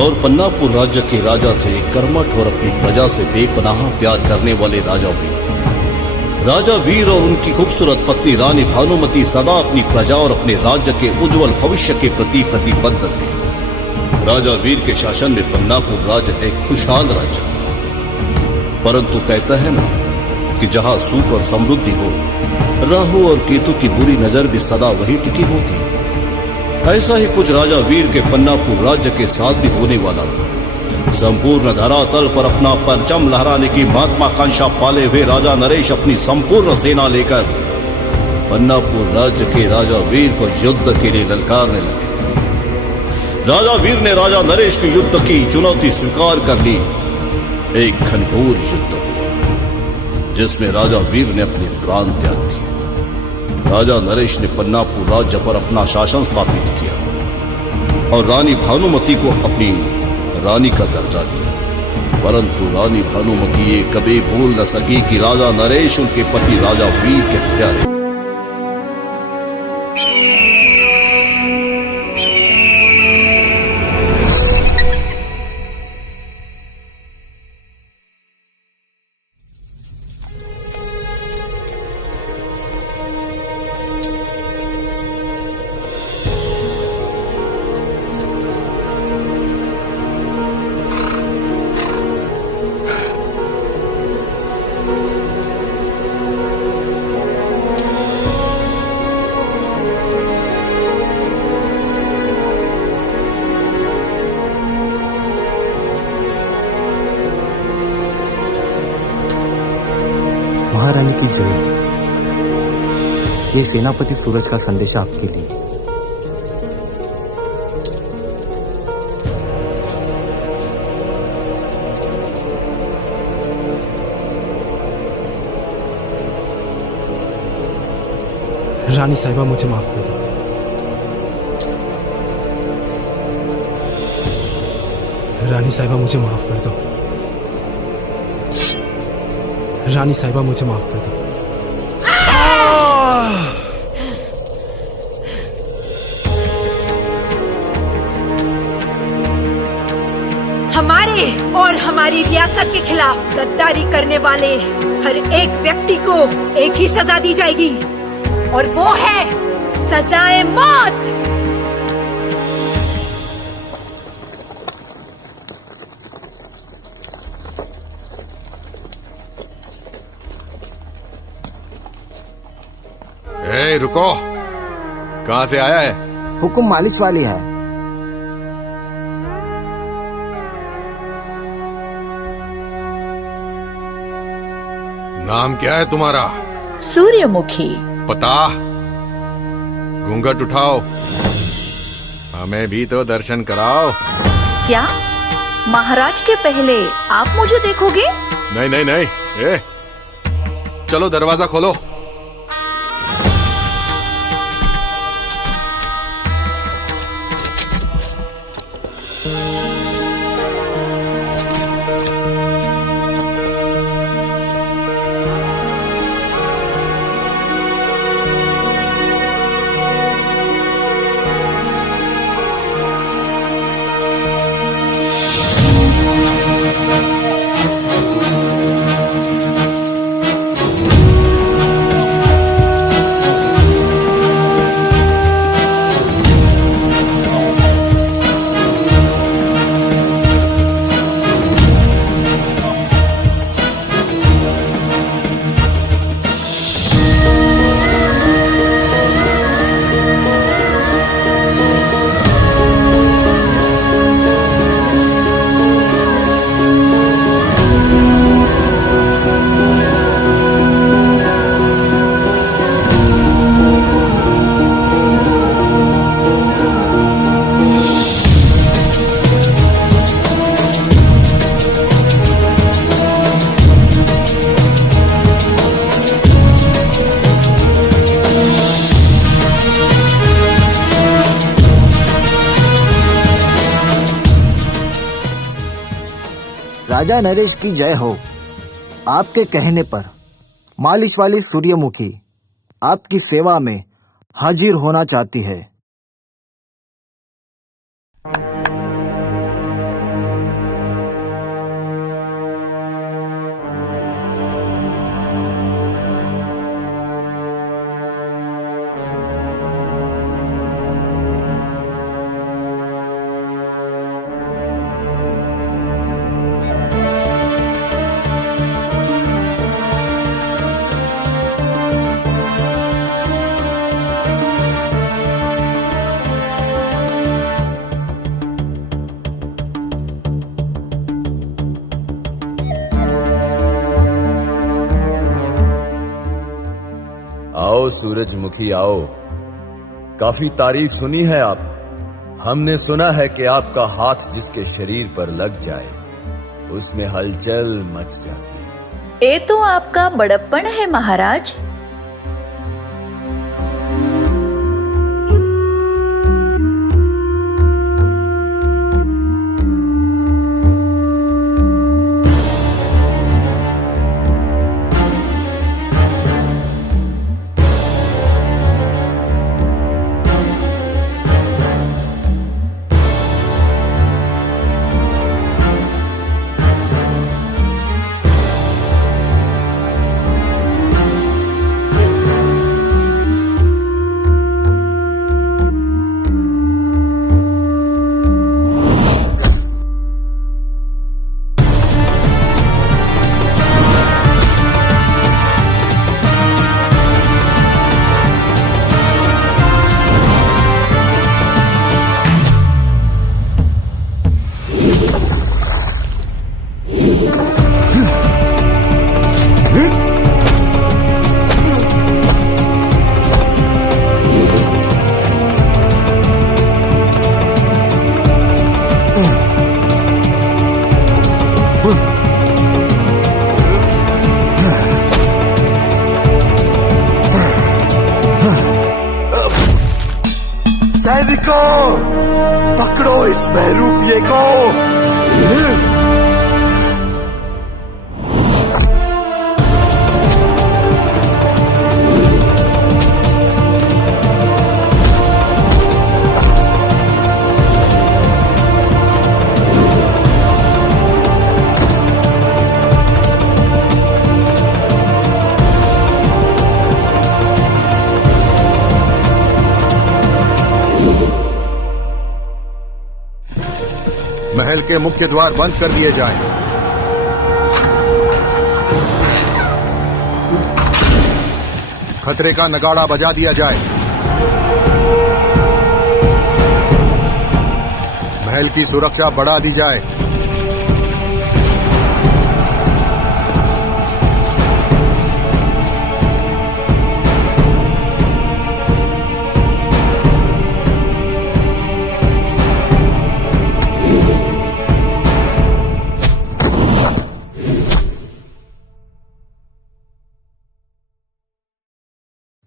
और पन्नापुर राज्य के राजा थे कर्मठ और अपनी प्रजा से बेपनाह प्यार करने वाले राजा वीर। राजा वीर और उनकी खूबसूरत पत्नी रानी भानुमति सदा अपनी प्रजा और अपने राज्य के उज्जवल भविष्य के प्रति प्रतिबद्ध थे। राजा वीर के शासन में पन्नापुर राज्य एक खुशहाल राज्य, परंतु कहता है ना कि जहां सुख और समृद्धि हो, राहु और केतु की बुरी नजर भी सदा वही टिकी होती है। ऐसा ही कुछ राजा वीर के पन्नापुर राज्य के साथ भी होने वाला था। संपूर्ण धरातल पर अपना परचम लहराने की महत्वाकांक्षा पाले हुए राजा नरेश अपनी संपूर्ण सेना लेकर पन्नापुर राज्य के राजा वीर को युद्ध के लिए ललकारने लगे। राजा वीर ने राजा नरेश की युद्ध की चुनौती स्वीकार कर ली। एक घनघोर युद्ध हुआ जिसमें राजा वीर ने अपने प्राण त्याग दिए। राजा नरेश ने पन्नापुर राज्य पर अपना शासन स्थापित किया और रानी भानुमति को अपनी रानी का दर्जा दिया, परंतु रानी भानुमति ये कभी भूल न सकी कि राजा नरेश उनके पति राजा वीर के हत्यारे। महारानी की जय। ये सेनापति सूरज का संदेश आपके लिए। रानी साहिबा मुझे माफ कर दो। रानी साहिबा मुझे माफ कर दो। रानी साहिबा मुझे माफ कर दो। हमारे और हमारी रियासत के खिलाफ गद्दारी करने वाले हर एक व्यक्ति को एक ही सजा दी जाएगी और वो है सजाए मौत। ए, रुको। कहां से आया है? हुकुम मालिश वाली है। नाम क्या है तुम्हारा? सूर्यमुखी। पता? घूंघट उठाओ, हमें भी तो दर्शन कराओ। क्या महाराज के पहले आप मुझे देखोगे? नहीं नहीं नहीं, ए, चलो दरवाजा खोलो। राजा नरेश की जय हो। आपके कहने पर मालिश वाली सूर्यमुखी आपकी सेवा में हाजिर होना चाहती है। सूरजमुखी आओ। काफी तारीफ सुनी है आप। हमने सुना है कि आपका हाथ जिसके शरीर पर लग जाए उसमें हलचल मच जाती है। ये तो आपका बड़प्पन है महाराज। सैनिकों, पकड़ो इस बहरूपिये को। महल के मुख्य द्वार बंद कर दिए जाएं। खतरे का नगाड़ा बजा दिया जाए। महल की सुरक्षा बढ़ा दी जाए।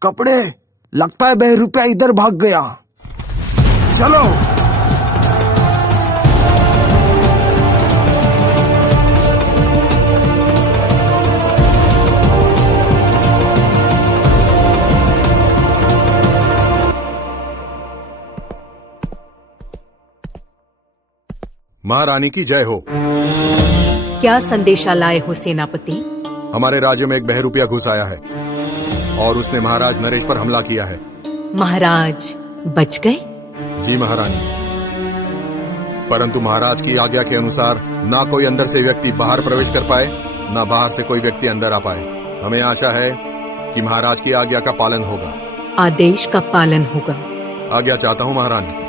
कपड़े, लगता है बहरूपिया इधर भाग गया। चलो। महारानी की जय हो। क्या संदेशा लाए हो सेनापति? हमारे राज्य में एक बहरूपिया घुस आया है और उसने महाराज नरेश पर हमला किया है। महाराज बच गए? जी महारानी, परंतु महाराज की आज्ञा के अनुसार ना कोई अंदर से व्यक्ति बाहर प्रवेश कर पाए, ना बाहर से कोई व्यक्ति अंदर आ पाए। हमें आशा है कि महाराज की आज्ञा का पालन होगा। आदेश का पालन होगा। आज्ञा चाहता हूँ महारानी।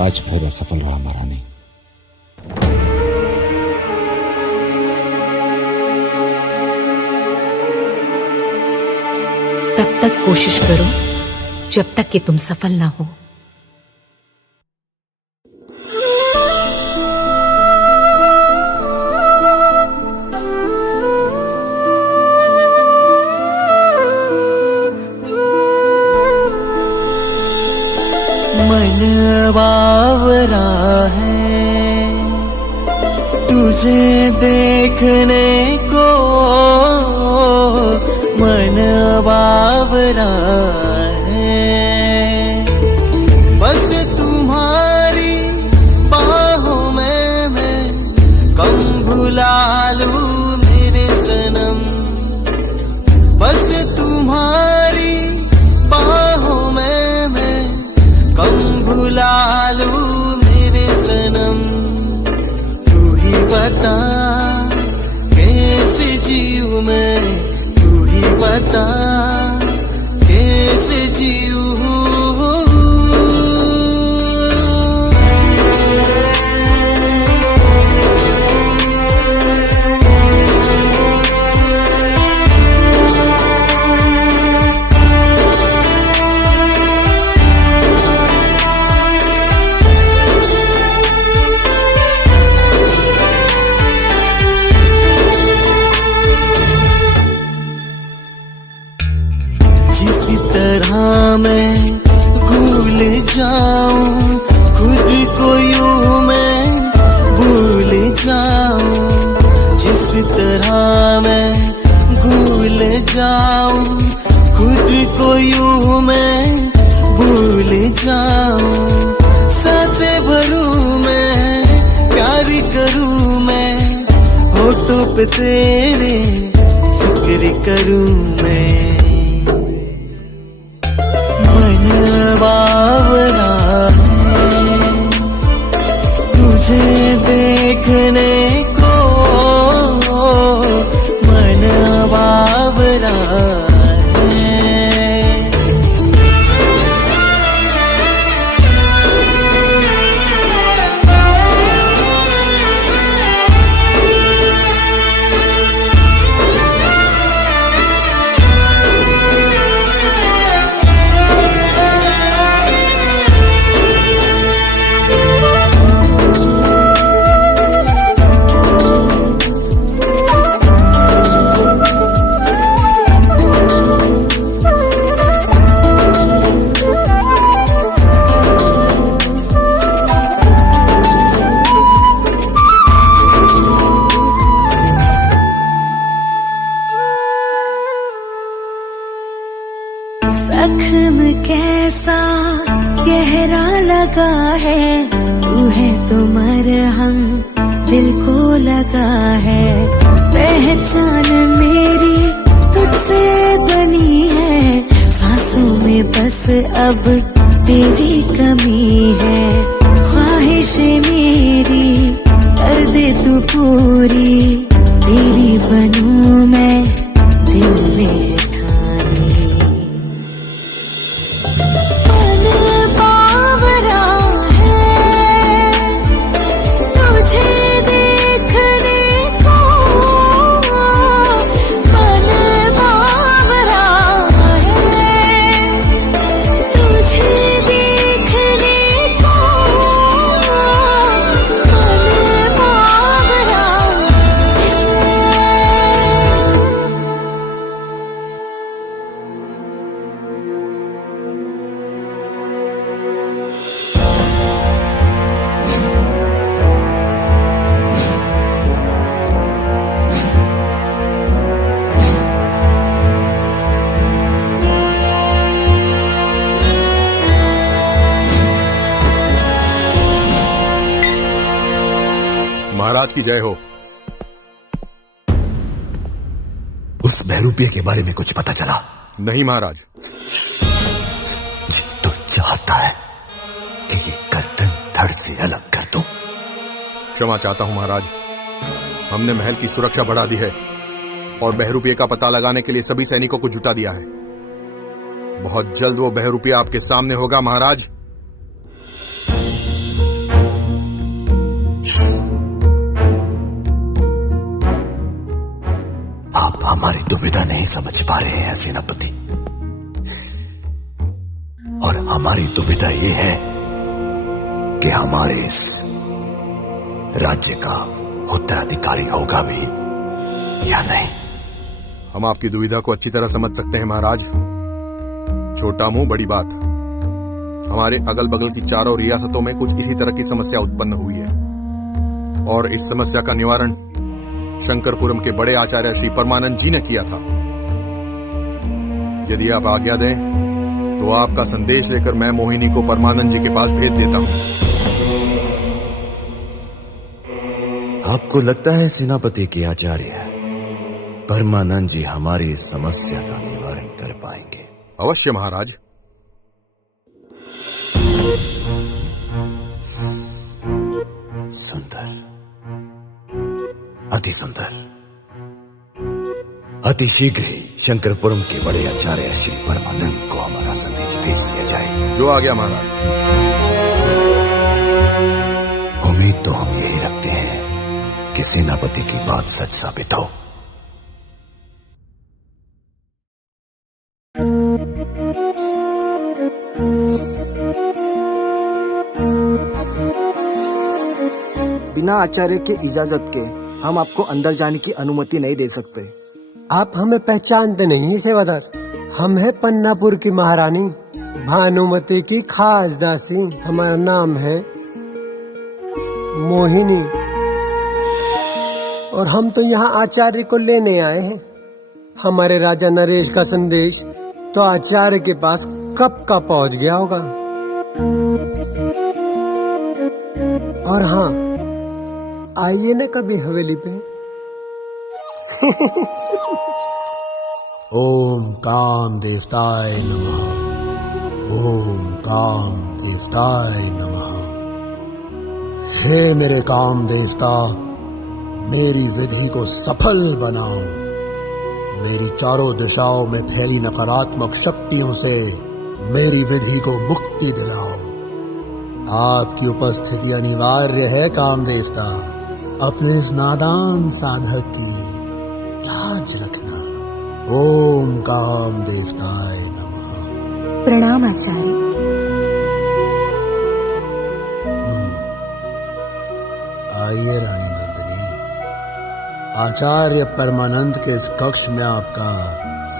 आज मेरा सफल रहा महारानी। तब तक कोशिश करो जब तक कि तुम सफल ना हो। मन बावरा है तुझे देखने को, मन बावरा है बस तुम्हारी बाहों में मैं कम भुला लूं मेरे सनम। बस तुम्हारी बाहों में मैं कम भुला लूं मेरे सनम। तू ही जिस तरह मैं भूल जाऊं खुद को यूं मैं भूल जाऊं, जिस तरह मैं भूल जाऊं खुद को यूं मैं भूल जाऊं। सांसें भरूं मैं प्यार करूं मैं होठों पे तेरे फिक्र करूं मैं। मन बावरा है तुझे देखने को, मन बावरा है। जख्म कैसा गहरा लगा है, तू है तो मरहम दिल को लगा है। पहचान मेरी तुझसे बनी है, सांसों में बस अब तेरी कमी है। ख्वाहिश मेरी कर दे तू पूरी, तेरी बनूं मैं दिल में महाराज की जय हो। उस बहरूपिये के बारे में कुछ पता चला? नहीं महाराज। जी तो चाहता है कि ये गर्दन धड़ से अलग कर दूं। क्षमा चाहता हूं महाराज, हमने महल की सुरक्षा बढ़ा दी है और बहरूपिये का पता लगाने के लिए सभी सैनिकों को जुटा दिया है। बहुत जल्द वो बहरूपिया आपके सामने होगा महाराज। आप हमारी दुविधा नहीं समझ पा रहे हैं सेनापति, और हमारी दुविधा ये है कि हमारे इस राज्य का उत्तराधिकारी होगा भी या नहीं। हम आपकी दुविधा को अच्छी तरह समझ सकते हैं महाराज। छोटा मुंह बड़ी बात। हमारे अगल बगल की चारों रियासतों में कुछ इसी तरह की समस्या उत्पन्न हुई है और इस समस्या का निवारण शंकरपुरम के बड़े आचार्य श्री परमानंद जी ने किया था। यदि आप आज्ञा दें तो आपका संदेश लेकर मैं मोहिनी को परमानंद जी के पास भेज देता हूं। आपको लगता है सेनापति के आचार्य परमानंद जी हमारी समस्या का निवारण कर पाएंगे? अवश्य महाराज। सुंदर, अति सुंदर। अति शीघ्र ही शंकरपुरम के बड़े आचार्य श्री परमानंद को हमारा संदेश भेज दिया जाए। जो आ गया महाराज। उम्मीद तो हम यही रखते हैं कि सेनापति की बात सच साबित हो। बिना आचार्य के इजाजत के हम आपको अंदर जाने की अनुमति नहीं दे सकते। आप हमें पहचानते नहीं सेवादार। हम है पन्नापुर की महारानी, भानुमति की खास दासी। हमारा नाम है मोहिनी और हम तो यहाँ आचार्य को लेने आए हैं। हमारे राजा नरेश का संदेश तो आचार्य के पास कब का पहुंच गया होगा। और हाँ, आइए ना कभी हवेली पे। ओम काम देवताय नमः। ओम काम देवताय नमः। हे मेरे काम देवता, मेरी विधि को सफल बनाओ। मेरी चारों दिशाओं में फैली नकारात्मक शक्तियों से मेरी विधि को मुक्ति दिलाओ। आपकी उपस्थिति अनिवार्य है काम देवता। अपने इस नादान साधक की लाज रखना। ओम काम देवताय नमः। प्रणाम आचार्य। आइए रानी नंदिनी, आचार्य परमानंद के इस कक्ष में आपका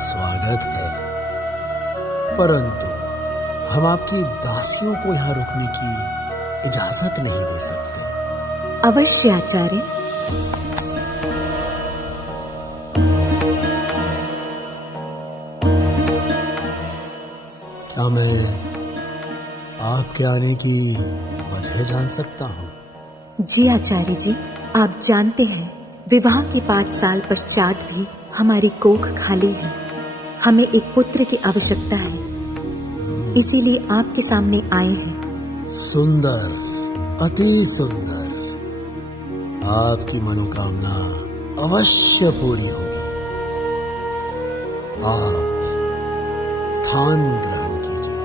स्वागत है। परंतु हम आपकी दासियों को यहाँ रुकने की इजाजत नहीं दे सकते। अवश्य आचार्य। क्या मैं आपके आने की वजह जान सकता हूँ? जी आचार्य जी, आप जानते हैं विवाह के 5 साल पश्चात भी हमारी कोख खाली है। हमें एक पुत्र की आवश्यकता है, इसीलिए आपके सामने आए हैं। सुंदर, अति सुंदर। आपकी मनोकामना अवश्य पूरी होगी। आप स्थान ग्रहण कीजिए।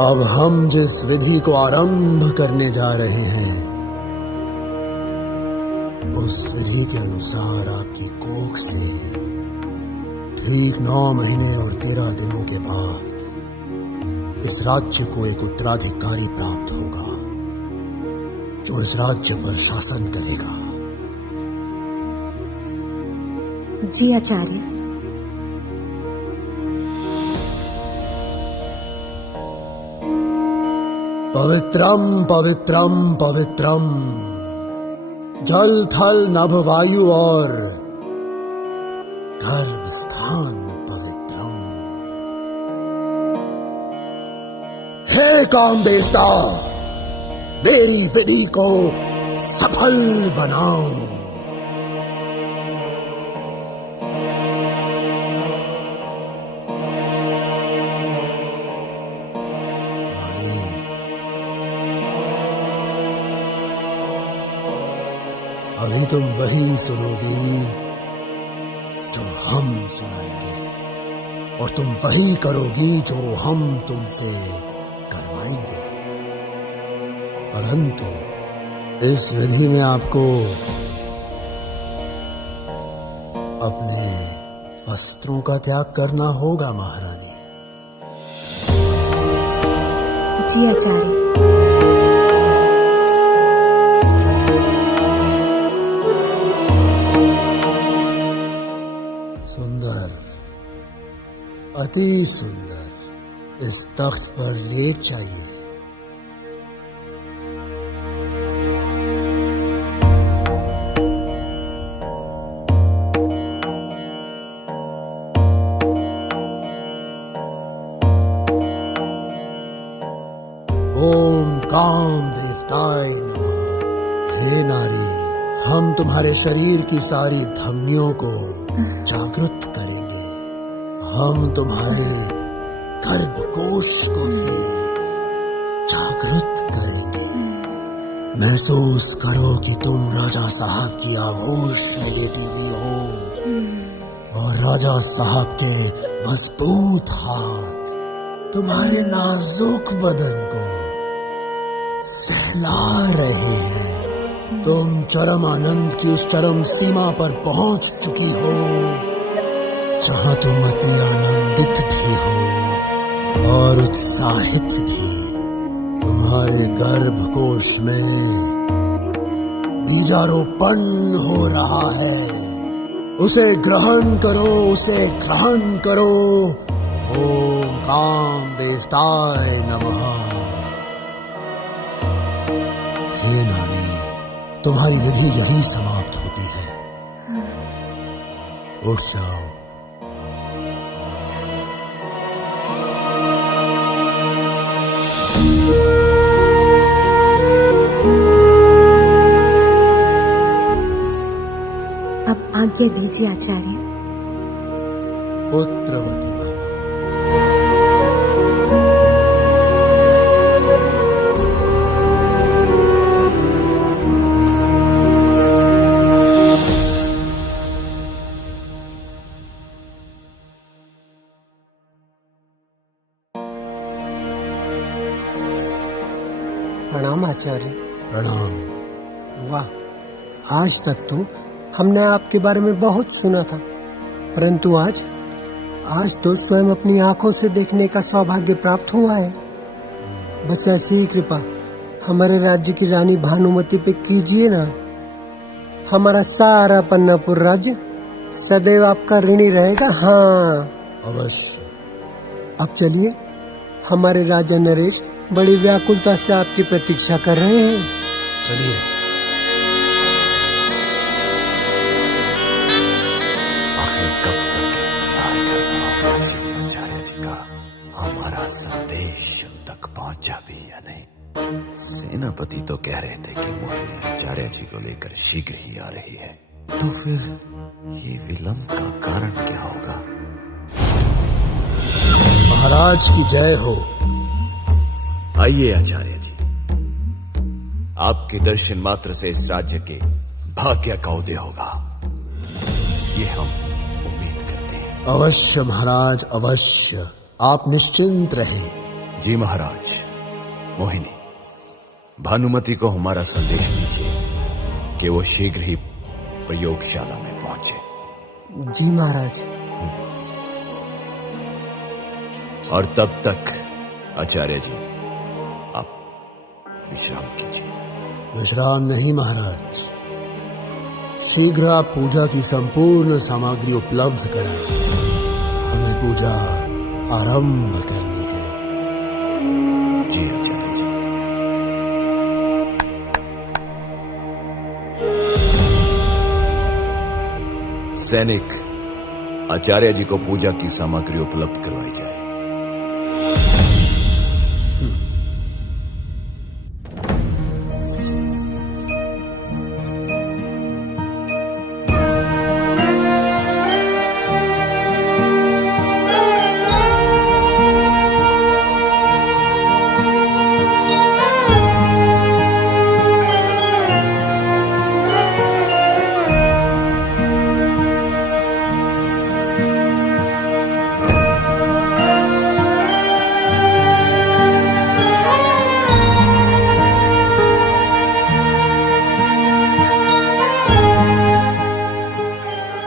अब हम जिस विधि को आरंभ करने जा रहे हैं, उस विधि के अनुसार आपकी कोख से ठीक 9 महीने और 13 दिनों के बाद इस राज्य को एक उत्तराधिकारी प्राप्त होगा, जो इस राज्य पर शासन करेगा। जी आचार्य। पवित्रम पवित्रम पवित्रम, जल थल नभ वायु और गर्भ स्थान पवित्रम। हे काम देवता, मेरी विधि को सफल बनाओ। अभी तुम वही सुनोगी जो हम सुनाएंगे, और तुम वही करोगी जो हम तुमसे करवाएंगे। परंतु इस विधि में आपको अपने वस्त्रों का त्याग करना होगा महारानी। जी आचार्य। सुंदर, अति सुंदर। इस तख्त पर लेट जाइए। ओम काम देवताय नमः। हे नारी, हम तुम्हारे शरीर की सारी धमनियों को जागृत करेंगे। हम तुम्हारे गर्भकोश को भी जागृत करेंगे। महसूस करो कि तुम राजा साहब की आगोश में लेटी हुई हो और राजा साहब के मजबूत हाथ तुम्हारे नाजुक बदन को सहला रहे हैं। तुम चरम आनंद की उस चरम सीमा पर पहुंच चुकी हो जहां तुम अति आनंदित भी हो और उत्साहित भी। तुम्हारे तुम्हारे गर्भकोश में बीजारोपण हो रहा है। उसे ग्रहण करो, उसे ग्रहण करो। ओम काम देवताय नमः। हे नारी, तुम्हारी विधि यही समाप्त होती है। उठ जाओ। अब आज्ञा दीजिए आचार्य। पुत्रवती प्रणाम आचार्य। प्रणाम। वाह, आज तक तो हमने आपके बारे में बहुत सुना था, परंतु आज तो स्वयं अपनी आंखों से देखने का सौभाग्य प्राप्त हुआ है। बस ऐसी ही कृपा हमारे राज्य की रानी भानुमति पे कीजिए ना। हमारा सारा पन्नापुर राज्य सदैव आपका ऋणी रहेगा। हाँ अवश्य। अब चलिए, हमारे राजा नरेश बड़ी व्याकुलता से आपकी प्रतीक्षा कर रहे हैं। चलिए। आखिर कब तक इंतजार करना होगा श्री आचार्य जी का? हमारा संदेश उन तक पहुंचा भी या नहीं? सेनापति तो कह रहे थे कि मोहिनी आचार्य जी को लेकर शीघ्र ही आ रही है, तो फिर ये विलंब का कारण क्या होगा? महाराज की जय हो। आइए आचार्य जी, आपके दर्शन मात्र से इस राज्य के भाग्य का उदय होगा, ये हम उम्मीद करते हैं। अवश्य महाराज, अवश्य। आप निश्चिंत रहें। जी महाराज। मोहिनी, भानुमति को हमारा संदेश दीजिए कि वो शीघ्र ही प्रयोगशाला में पहुंचे। जी महाराज। और तब तक आचार्य जी आप विश्राम कीजिए। विश्राम नहीं महाराज, शीघ्र आप पूजा की संपूर्ण सामग्री उपलब्ध कराएं। हमें पूजा आरंभ करनी है। जी आचार्य जी। सैनिक, आचार्य जी को पूजा की सामग्री उपलब्ध करवाई जाए।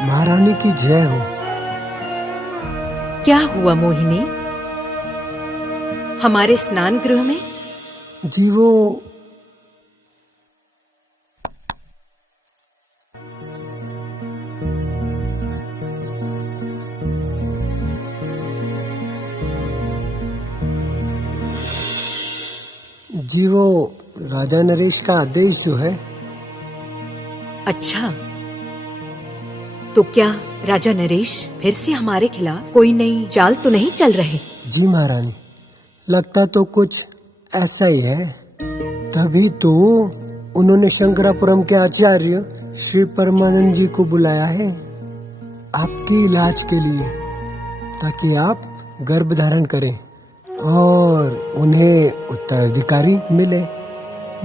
महारानी की जय हो। क्या हुआ मोहिनी? हमारे स्नान गृह में? जी वो राजा नरेश का आदेश जो है। अच्छा, तो क्या राजा नरेश फिर से हमारे खिलाफ कोई नई चाल तो नहीं चल रहे? जी महारानी, लगता तो कुछ ऐसा ही है। तभी तो उन्होंने शंकरापुरम के आचार्य श्री परमानंद जी को बुलाया है आपके इलाज के लिए, ताकि आप गर्भ धारण करें और उन्हें उत्तराधिकारी मिले।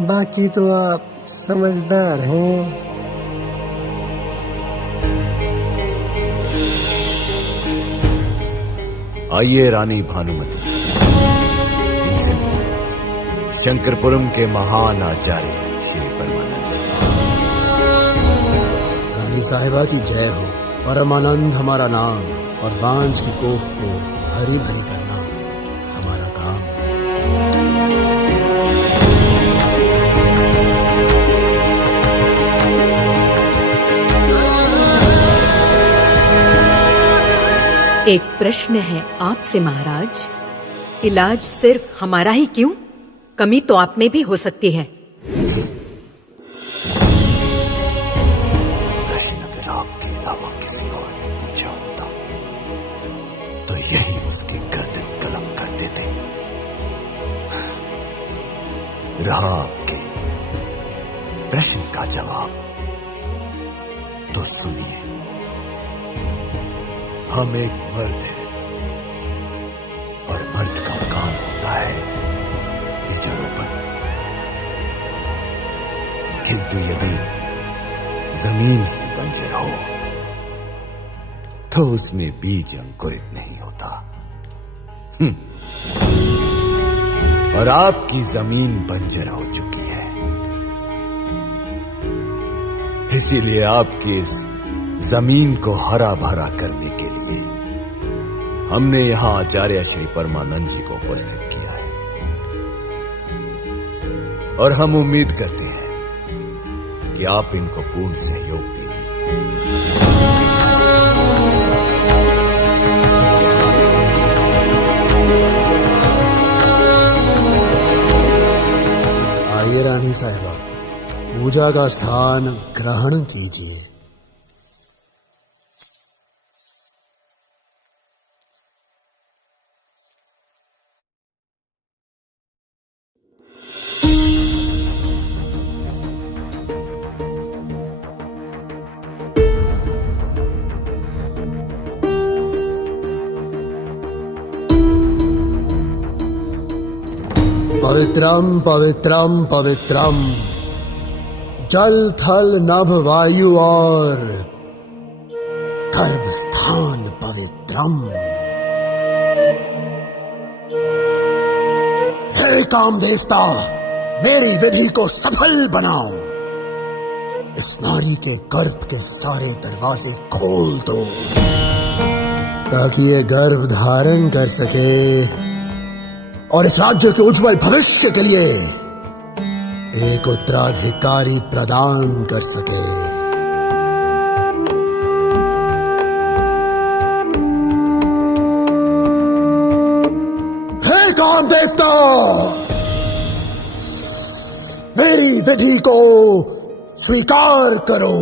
बाकी तो आप समझदार हैं। आइए रानी भानुमति, इनसे शंकरपुरम के महान आचार्य श्री परमानंद। रानी साहिबा की जय हो। परमानंद हमारा नाम और बांझ की कोख को हरी भरी करना हमारा काम। प्रश्न है आपसे महाराज। इलाज सिर्फ हमारा ही क्यों? कमी तो आप में भी हो सकती है। प्रश्न अगर आपके अलावा किसी और ने पूछा होता तो यही उसके गर्दन कलम कर देते। रहा आपके प्रश्न का जवाब तो सुनिए। हम एक मर्द हैं और मर्द का काम होता है बीजारोपण। किंतु यदि जमीन ही बंजर हो तो उसमें बीज अंकुरित नहीं होता। और आपकी जमीन बंजर हो चुकी है, इसीलिए आपकी इस जमीन को हरा भरा करने के लिए हमने यहां आचार्य श्री परमानंद जी को उपस्थित किया है। और हम उम्मीद करते हैं कि आप इनको पूर्ण सहयोग देंगे। आइए रानी साहिबा, पूजा का स्थान ग्रहण कीजिए। पवित्रम पवित्रम पवित्रम, जल थल नभ वायु और गर्भ स्थान पवित्रम। हे काम देवता, मेरी विधि को सफल बनाओ। इस नारी के गर्भ के सारे दरवाजे खोल दो ताकि ये गर्भ धारण कर सके और इस राज्य के उज्जवल भविष्य के लिए एक उत्तराधिकारी प्रदान कर सके। हे काम देवता, मेरी विधि को स्वीकार करो।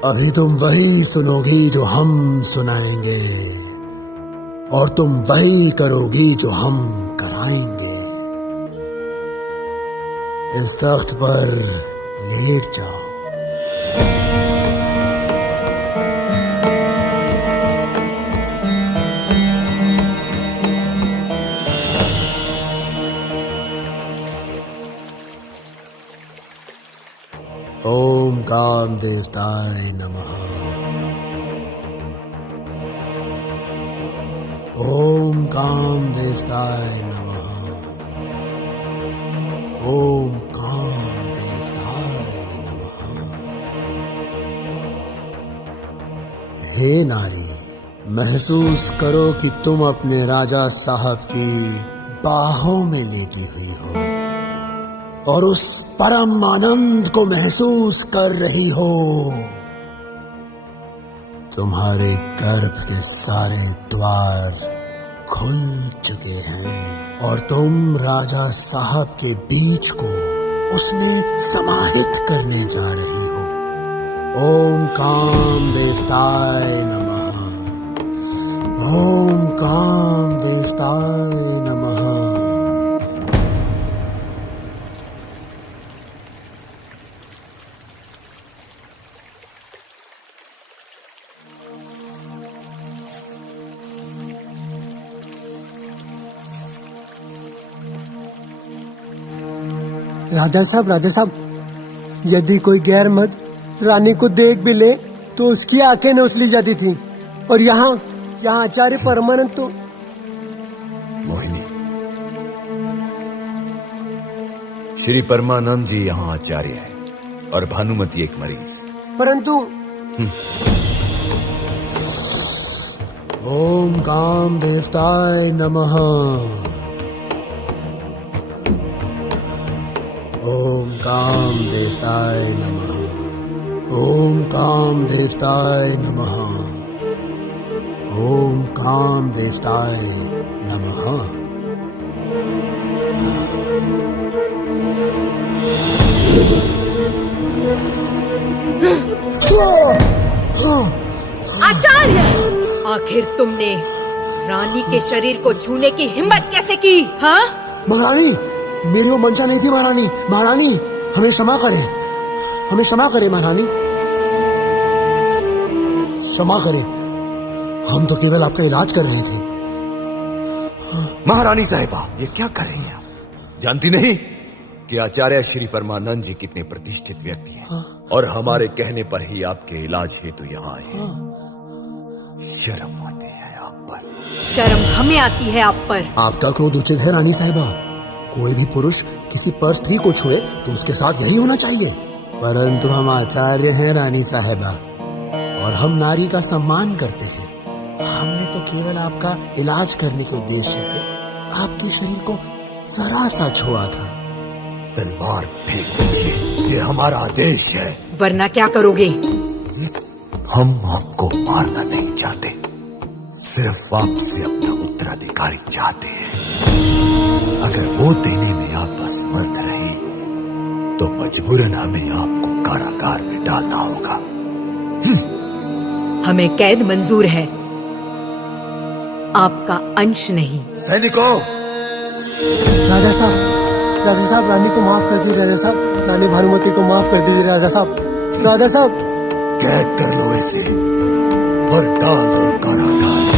अभी तुम वही सुनोगी जो हम सुनाएंगे और तुम वही करोगी जो हम कराएंगे। इस तख्त पर लेट जाओ। ओम काम देवताय नमः। ओम काम देवताय नमः। ओम काम देवताय नमः। हे नारी, महसूस करो कि तुम अपने राजा साहब की बाहों में लेटी हुई हो और उस परम आनंद को महसूस कर रही हो। तुम्हारे गर्भ के सारे द्वार खुल चुके हैं और तुम राजा साहब के बीज को उसमें समाहित करने जा रही हो। ओम काम देवताय नमः। ओम काम देवताय नमः। राजा साहब, यदि कोई गैर मर्द रानी को देख भी ले तो उसकी आंखें नोच ली जाती थी। और यहाँ आचार्य परमानंद तो। मोहिनी, श्री परमानंद जी यहाँ आचार्य है और भानुमति एक मरीज। परंतु ओम काम देवताय नमः। ओम काम देवताय नमः। ओम काम देवताय नमः। ओम काम देवताय नमः। आचार्य, आखिर तुमने रानी के शरीर को छूने की हिम्मत कैसे की? हाँ? महारानी, मेरी वो मंशा नहीं थी महारानी। महारानी, हमें क्षमा करें, हमें क्षमा करें महारानी, क्षमा करें। हम तो केवल आपका इलाज कर रहे थे। महारानी साहिबा, ये क्या कर रही हैं आप? जानती नहीं कि आचार्य श्री परमानंद जी कितने प्रतिष्ठित व्यक्ति हैं और हमारे कहने पर ही आपके इलाज हेतु यहाँ आए हैं। शर्म आती है आप पर। शर्म हमें आती है आप पर। आपका क्रोध उचित है रानी साहिबा। कोई भी पुरुष किसी पर स्त्री को छुए तो उसके साथ यही होना चाहिए, परंतु हम आचार्य हैं रानी साहिबा, और हम नारी का सम्मान करते हैं। हमने तो केवल आपका इलाज करने के उद्देश्य से आपके शरीर को जरा सा छुआ था। तलवार फेंक दीजिए, ये हमारा आदेश है। वरना क्या करोगे? हम आपको मारना नहीं चाहते, सिर्फ आपसे अपना उत्तराधिकारी चाहते हैं। अगर वो देने में आप असमर्थ रहे तो मजबूरन हमें आपको कारागार में डालना होगा। हमें कैद मंजूर है, आपका अंश नहीं। सैनिकों! राजा साहब, रानी को माफ कर दीजिए। राजा साहब, रानी भानुमति को माफ कर दीजिए। राजा साहब, राजा साहब, कैद कर लो इसे और डाल दो कारागार में।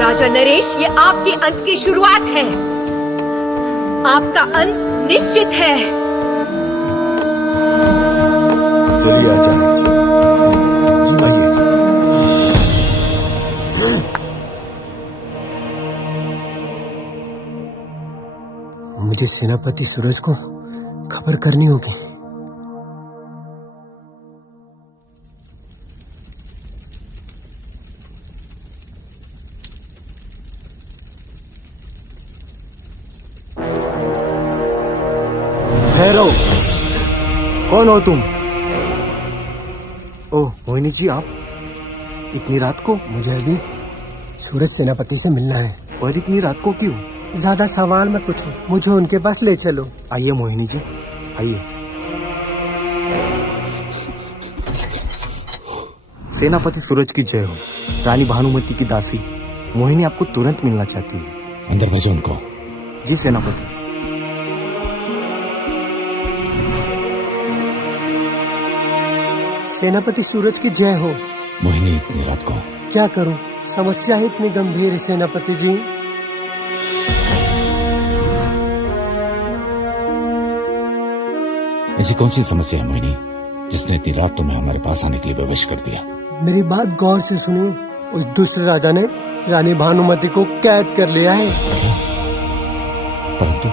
राजा नरेश, ये आपके अंत की शुरुआत है। आपका अंत निश्चित है। चलिए आचार्य जी, आइए। मुझे सेनापति सूरज को खबर करनी होगी। ठहरो, कौन हो तुम? ओह मोहिनी जी, आप इतनी रात को? मुझे अभी सूरज सेनापति से मिलना है। पर इतनी रात को क्यों? ज्यादा सवाल मत पूछो, मुझे उनके पास ले चलो। आइए मोहिनी जी, आइए। सेनापति सूरज की जय हो। रानी भानुमति की दासी मोहिनी आपको तुरंत मिलना चाहती है। अंदर भेजो उनको। जी सेनापति। सेनापति सूरज की जय हो। मोहिनी इतनी रात को? क्या करूं, समस्या ही इतनी गंभीर है सेनापति जी। ऐसी कौन सी समस्या है मोहिनी जिसने इतनी रात तुम्हें हमारे पास आने के लिए प्रवेश कर दिया? मेरी बात गौर से सुनिए। उस दुष्ट राजा ने रानी भानुमति को कैद कर लिया है। परंतु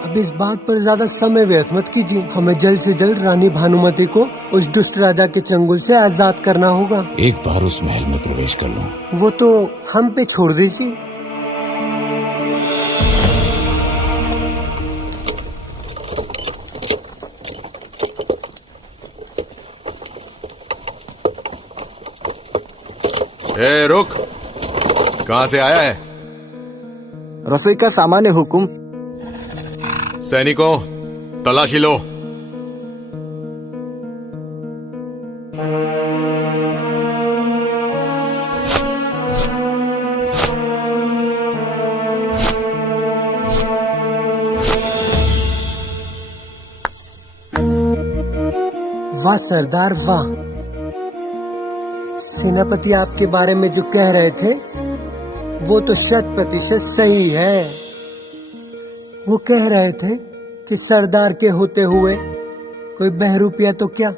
अब इस बात पर ज्यादा समय व्यर्थ मत कीजिए। हमें जल्द से जल्द रानी भानुमति को उस दुष्ट राजा के चंगुल से आजाद करना होगा। एक बार उस महल में प्रवेश कर लो। वो तो हम पे छोड़ दीजिए। ए, रुक। कहां से आया है? रसोई का सामान है हुकुम। सैनिकों, तलाशी लो। वाह सरदार वाह। सेनापति आपके बारे में जो कह रहे थे वो तो 100% सही है। वो कह रहे थे कि सरदार के होते हुए कोई बहरूपिया तो क्या,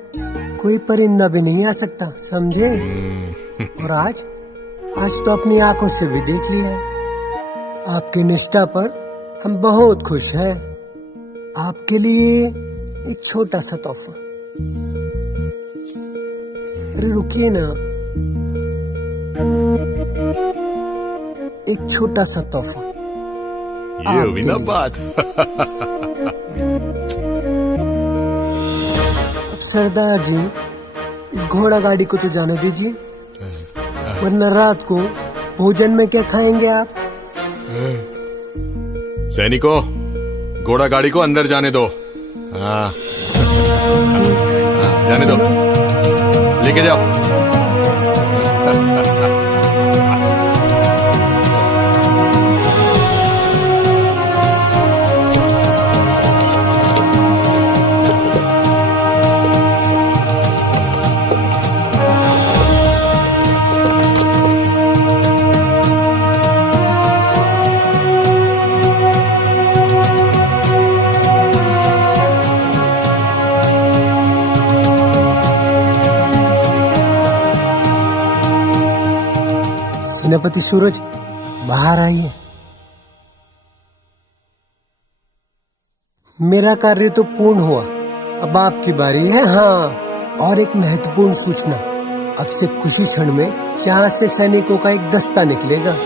कोई परिंदा भी नहीं आ सकता, समझे? और आज तो अपनी आंखों से भी देख लिया है। आपकी निष्ठा पर हम बहुत खुश हैं। आपके लिए एक छोटा सा तोहफा। अरे रुकिए ना, एक छोटा सा तोहफा। ये हुई ना बात। अब सरदार जी, इस घोड़ा गाड़ी को तो जाने दीजिए, वरना रात को भोजन में क्या खाएंगे आप? सैनिकों, घोड़ा गाड़ी को अंदर जाने दो। हाँ, जाने दो, लेके जाओ। सेनापति सूरज, बाहर आइए। मेरा कार्य तो पूर्ण हुआ, अब आपकी बारी है। हाँ, और एक महत्वपूर्ण सूचना, अब से कुछ ही क्षण में यहाँ से सैनिकों का एक दस्ता निकलेगा,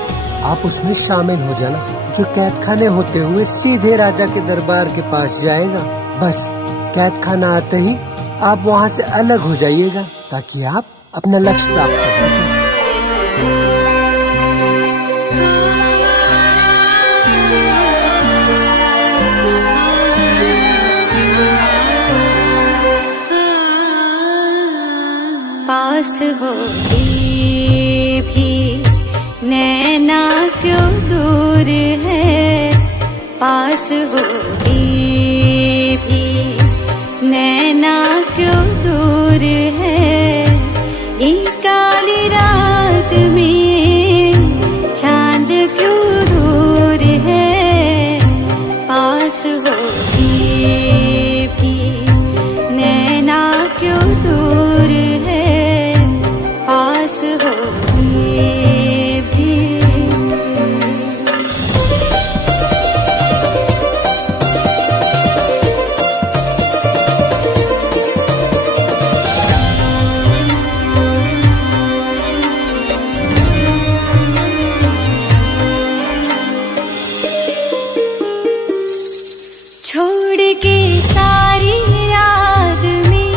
आप उसमें शामिल हो जाना, जो कैद खाने होते हुए सीधे राजा के दरबार के पास जाएगा। बस कैद खाना आते ही आप वहाँ से अलग हो जाइएगा, ताकि आप अपना लक्ष्य प्राप्त कर सकें। पास होके भी नैना क्यों दूर है, पास होके भी नैना क्यों दूर है, ये काली रात में चांद क्यों दूर है, पास होके भी नैना क्यों दूर है, पास होके भी। छोड़ के सारी याद में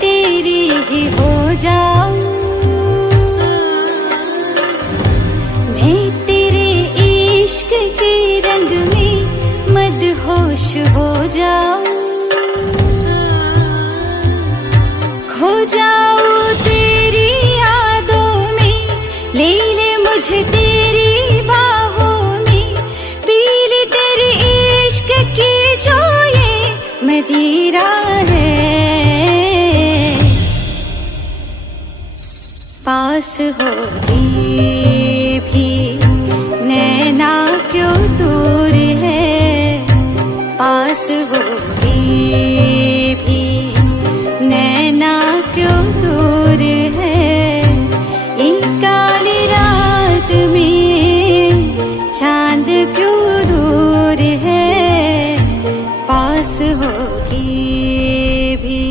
तेरी ही हो जाऊं, मैं तेरे इश्क के रंग में मदहोश हो जाऊं, खो जाऊं तेरी यादों में, ले ले मुझे तेरी बाहों में, पी ले तेरे इश्क की जो ये मदिरा है, पास होके भी नैना क्यों दूर है, पास होके भी नैना क्यों दूर है, इन काली रात में चांद क्यों दूर है, पास होके भी।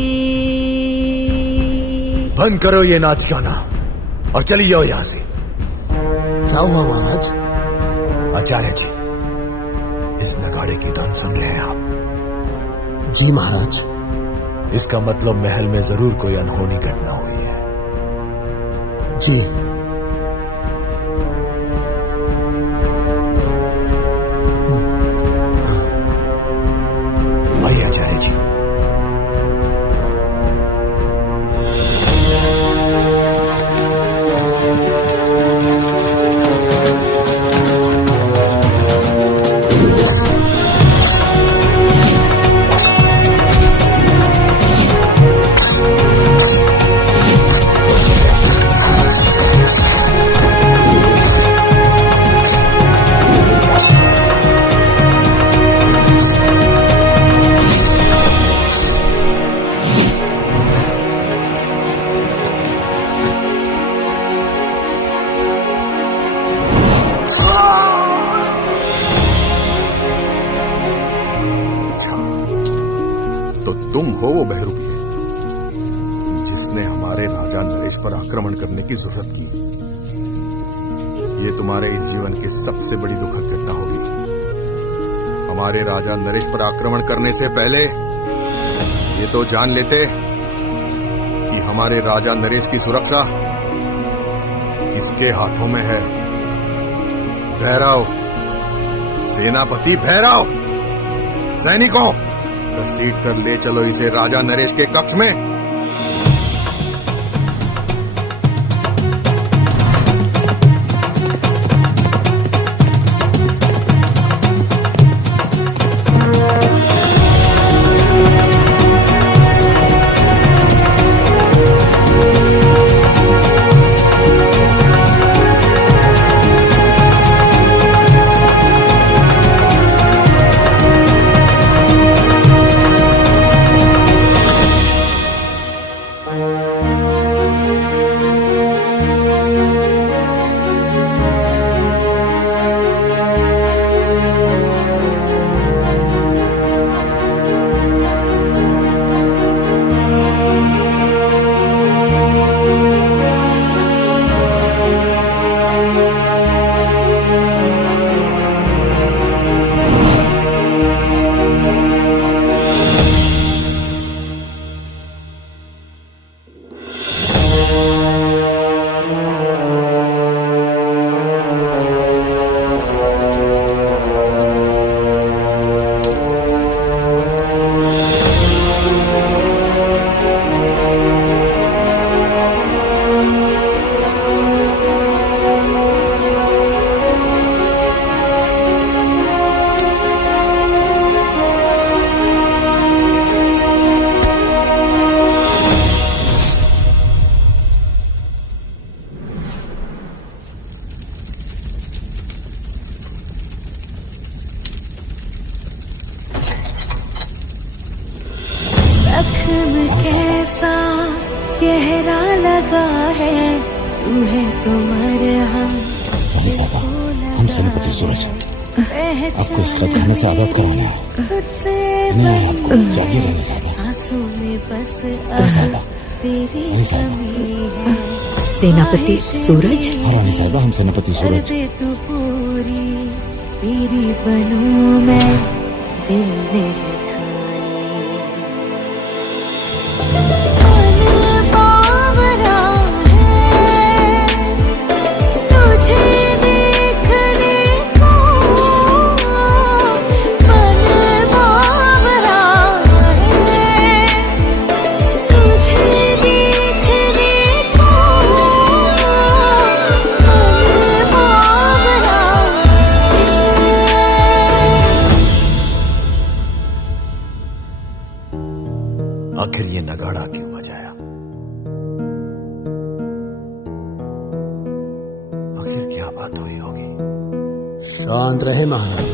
बंद करो ये नाच गाना और चली जाओ यहाँ से। क्या हुआ महाराज? आचार्य जी, इस नगाड़े की धुन सुन रहे हैं आप? जी महाराज। इसका मतलब महल में जरूर कोई अनहोनी घटना हुई है। जी। आइए आचार्य जी। तुम हो वो बहरूपिया जिसने हमारे राजा नरेश पर आक्रमण करने की जरूरत की। ये तुम्हारे इस जीवन की सबसे बड़ी दुखद घटना होगी। हमारे राजा नरेश पर आक्रमण करने से पहले ये तो जान लेते कि हमारे राजा नरेश की सुरक्षा किसके हाथों में है। भैरव, सेनापति भैरव, सैनिकों, घसीट कर ले चलो इसे राजा नरेश के कक्ष में। जख्म कैसा गहरा लगा है, तू है तो मरहम। हम सेनापति सूरज आपको इसका खाने से आदत कराना है। तुझसे नहीं, आपको जागे रहने साहब। सांसों में बस अब तेरी कमी है। सेनापति सूरज? रानी साहिबा, हम सेनापति सूरज। कर दे तू पूरी, तेरी बनूं मैं दिल ने आखिर ये नगाड़ा क्यों बजाया? आखिर क्या बात हुई होगी? शांत रहे महाराज,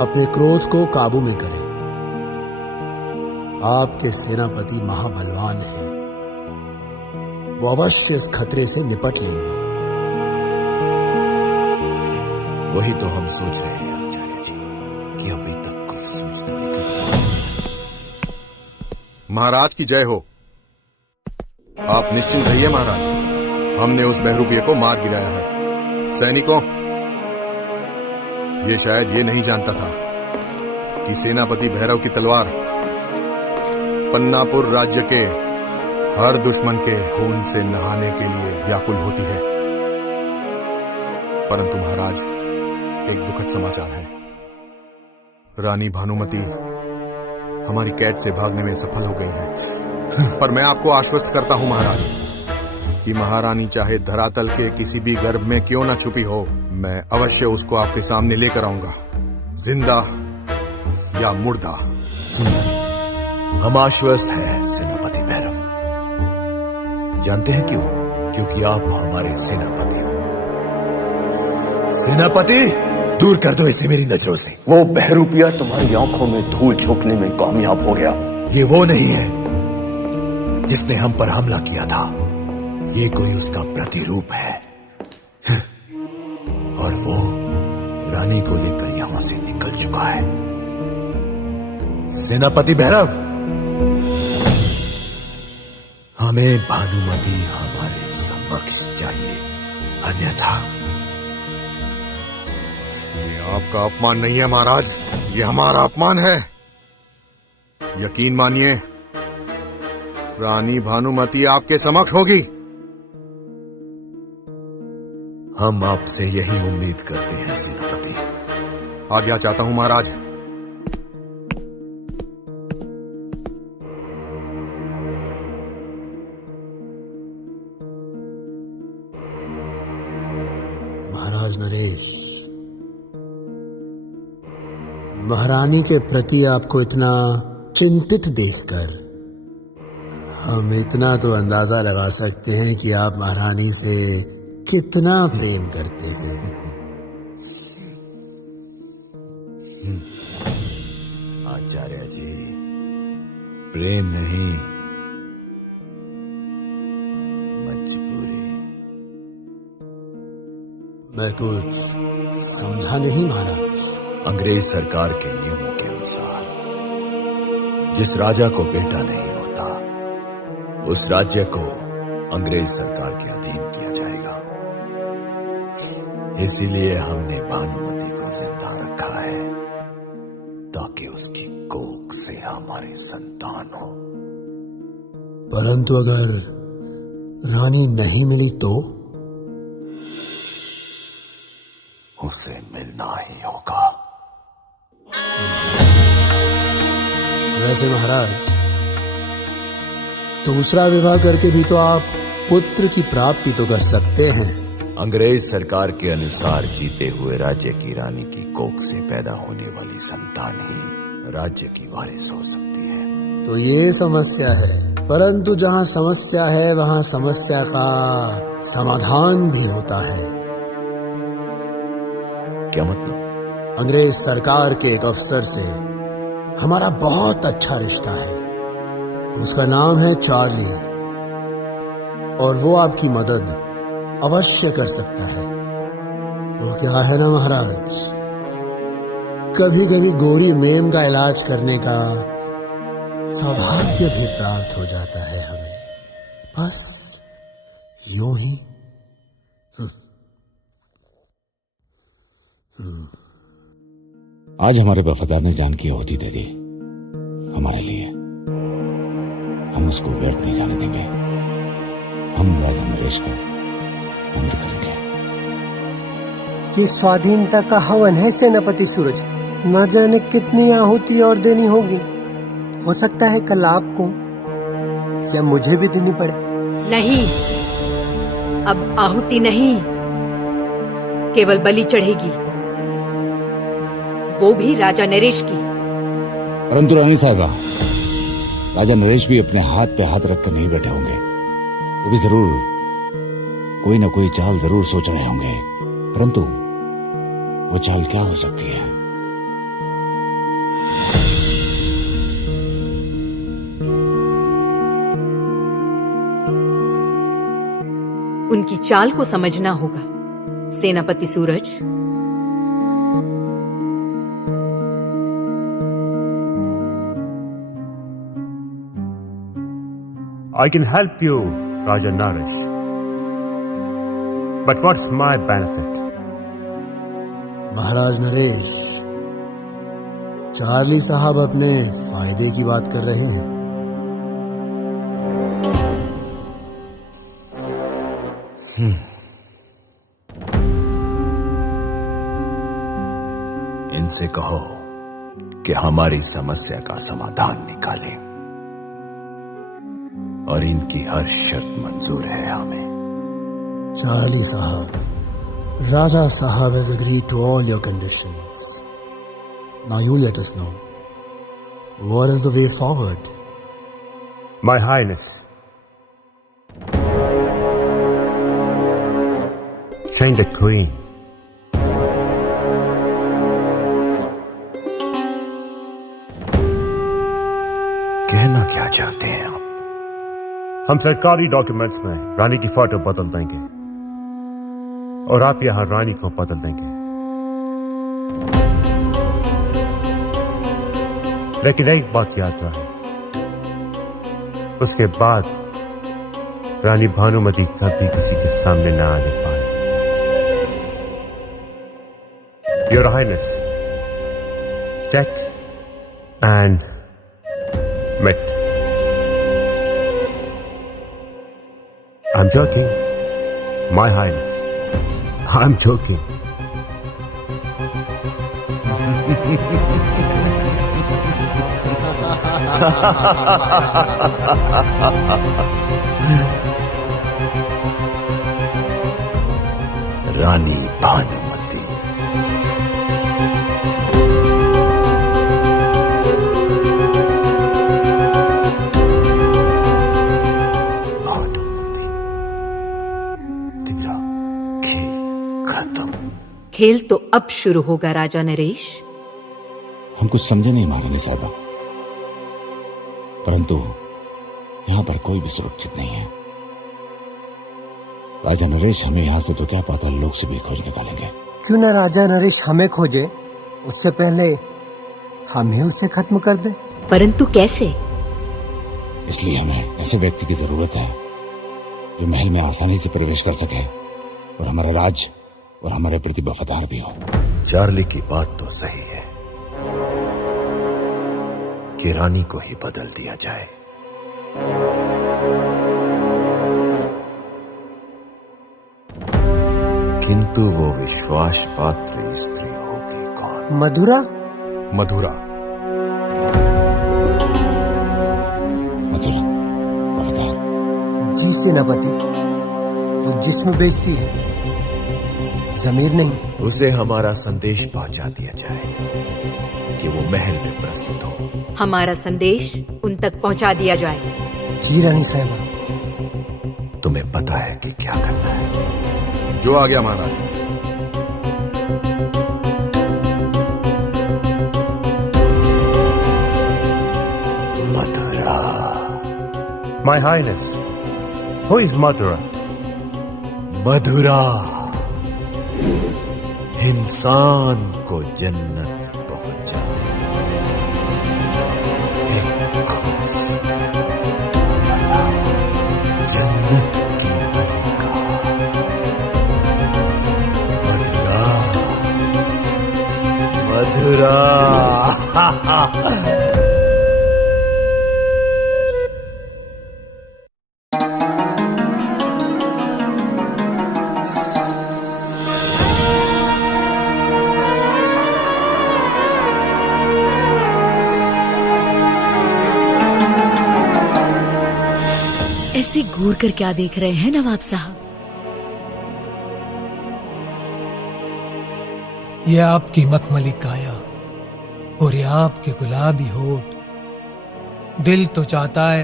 अपने क्रोध को काबू में करें। आपके सेनापति महाबलवान हैं, वो अवश्य इस खतरे से निपट लेंगे। वही तो हम सोच रहे हैं आचार्य जी, कि अभी तक कोई सूचना नहीं कर। महाराज की जय हो। आप निश्चिंत रहिए महाराज, हमने उस बहरूपिये को मार गिराया है। सैनिकों, ये शायद ये नहीं जानता था कि सेनापति भैरव की तलवार पन्नापुर राज्य के हर दुश्मन के खून से नहाने के लिए व्याकुल होती है। परंतु महाराज, एक दुखद समाचार है। रानी भानुमति हमारी कैद से भागने में सफल हो गई हैं। पर मैं आपको आश्वस्त करता हूं महाराज कि महारानी चाहे धरातल के किसी भी गर्भ में क्यों ना छुपी हो, मैं अवश्य उसको आपके सामने लेकर आऊंगा, जिंदा या मुर्दा। हम आश्वस्त हैं सेनापति भैरव। जानते हैं क्यों? क्योंकि आप हमारे सेनापति हो। सेनापति, दूर कर दो इसे मेरी नजरों से। वो बहरूपिया तुम्हारी आंखों में धूल झोंकने में कामयाब हो गया। ये वो नहीं है जिसने हम पर हमला किया था, ये कोई उसका प्रतिरूप है। और वो रानी को लेकर यहां से निकल चुका है। सेनापति भैरव, हमें भानुमति हमारे समक्ष चाहिए, अन्यथा ये आपका अपमान नहीं है महाराज, ये हमारा अपमान है। यकीन मानिए, रानी भानुमति आपके समक्ष होगी। हम आपसे यही उम्मीद करते हैं सेनापति। आज्ञा चाहता हूं महाराज। महाराज नरेश, महारानी के प्रति आपको इतना चिंतित देखकर हम इतना तो अंदाजा लगा सकते हैं कि आप महारानी से कितना प्रेम करते हैं। आचार्य जी, प्रेम नहीं, मजबूरी। मैं कुछ समझा नहीं महाराज। अंग्रेज सरकार के नियमों के अनुसार जिस राजा को बेटा नहीं होता, उस राज्य को अंग्रेज सरकार के अधीन किया जाएगा। इसीलिए हमने भानुमति को जिंदा रखा है, ताकि उसकी कोख से हमारी संतान हो। परंतु अगर रानी नहीं मिली तो? उसे मिलना ही होगा। वैसे महाराज, दूसरा विवाह करके भी तो आप पुत्र की प्राप्ति तो कर सकते हैं। अंग्रेज सरकार के अनुसार जीते हुए राज्य की रानी की कोख से पैदा होने वाली संतान ही राज्य की वारिस हो सकती है। तो ये समस्या है, परंतु जहाँ समस्या है वहाँ समस्या का समाधान भी होता है। क्या मतलब? अंग्रेज सरकार के एक अफसर से हमारा बहुत अच्छा रिश्ता है। उसका नाम है चार्ली, और वो आपकी मदद अवश्य कर सकता है। वो क्या है ना महाराज, कभी कभी गोरी मेम का इलाज करने का सौभाग्य भी प्राप्त हो जाता है हमें, बस यूं ही। आज हमारे वफादार ने जान की आहुति दे दी हमारे लिए। हम उसको व्यर्थ नहीं जाने देंगे। हम राजा नरेश का अंत करेंगे। ये स्वाधीनता का हवन है सेनापति सूरज। न जाने कितनी आहुति और देनी होगी। हो सकता है कल आपको या मुझे भी देनी पड़े। नहीं, अब आहुति नहीं, केवल बलि चढ़ेगी, वो भी राजा नरेश की। परंतु रानी साहिबा, राजा नरेश भी अपने हाथ पे हाथ रखकर नहीं बैठे होंगे। वो भी जरूर कोई ना कोई चाल जरूर सोच रहे होंगे, परंतु वो चाल क्या हो सकती है? उनकी चाल को समझना होगा सेनापति सूरज। I can help you, Raja Naresh. But what's my benefit? Maharaj Naresh, Charlie साहब अपने फायदे की बात कर रहे हैं। इनसे कहो कि हमारी समस्या का समाधान निकालें, और इनकी हर शर्त मंजूर है हमें। चार्ली साहब, Raja Sahab has agreed to all your conditions. Now you let us know, what is the way forward? My Highness, change the Queen. कहना क्या चाहते हैं आप? हम सरकारी डॉक्यूमेंट्स में रानी की फोटो बदल देंगे और आप यहां रानी को बदल देंगे, लेकिन एक बात याद रहे, उसके बाद रानी भानुमति कभी किसी के सामने न आने पाए। Your Highness, check and met. I'm joking. My Highness, I'm joking. रानी भानुमती। भानुमती, तेरा खेल खत्म। खेल तो अब शुरू होगा राजा नरेश। हम कुछ समझे नहीं महारानी साहबा, परंतु यहाँ पर कोई भी सुरक्षित नहीं है। राजा नरेश हमें यहाँ से तो क्या पाताल लोक से भी खोज निकालेंगे। क्यों ना राजा नरेश हमें खोजे, उससे पहले हम ही उसे खत्म कर दें। परंतु कैसे? इसलिए हमें ऐसे व्यक्ति की जरूरत है जो महल में आसानी से प्रवेश कर सके और हमारे राज और हमारे प्रति वफादार भी हो। चार्ली की बात तो सही है कि रानी को ही बदल दिया जाए। किंतु वो विश्वास पात्र स्त्री होगी कौन? मधुरा। मधुरा, मधुरा वफादार जी सेनापति, वो जिस्म बेचती है, जमीर नहीं। उसे हमारा संदेश पहुंचा दिया जाए कि वो महल में प्रस्तुत हो। हमारा संदेश उन तक पहुंचा दिया जाए। जी रानी साहिबा। तुम्हें पता है कि क्या करना है। जो आ गया महाराज। मधुरा। My Highness, who is Madhura? मधुरा इंसान को जन्नत पहुंचाने जन्नत की मलिका मधुरा। मधुरा ऐसे घूर कर क्या देख रहे हैं नवाब साहब? ये आपकी मखमली काया और ये आपके गुलाबी होठ, दिल तो चाहता है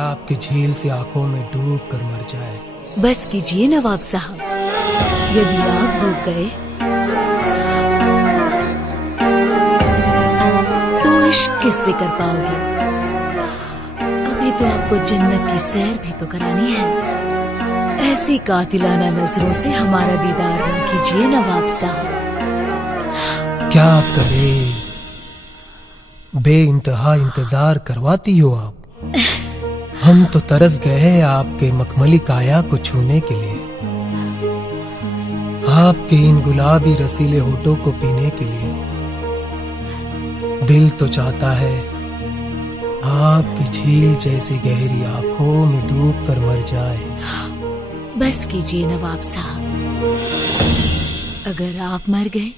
आपकी झील से आंखों में डूब कर मर जाए। बस कीजिए नवाब साहब, यदि आप डूब गए तो इश्क किससे कर पाओगे? अभी तो आपको जन्नत की सैर भी तो करानी है। ऐसी कातिलाना नजरों से हमारा दीदार न कीजिए नवाब साहब। क्या करे, बेइंतहा इंतजार करवाती हो आप। हम तो तरस गए आपके मखमली काया को छूने के लिए, आपके इन गुलाबी रसीले होठों को पीने के लिए। दिल तो चाहता है आपकी झील जैसी गहरी आंखों में डूब कर मर जाए। बस कीजिए नवाब साहब, अगर आप मर गए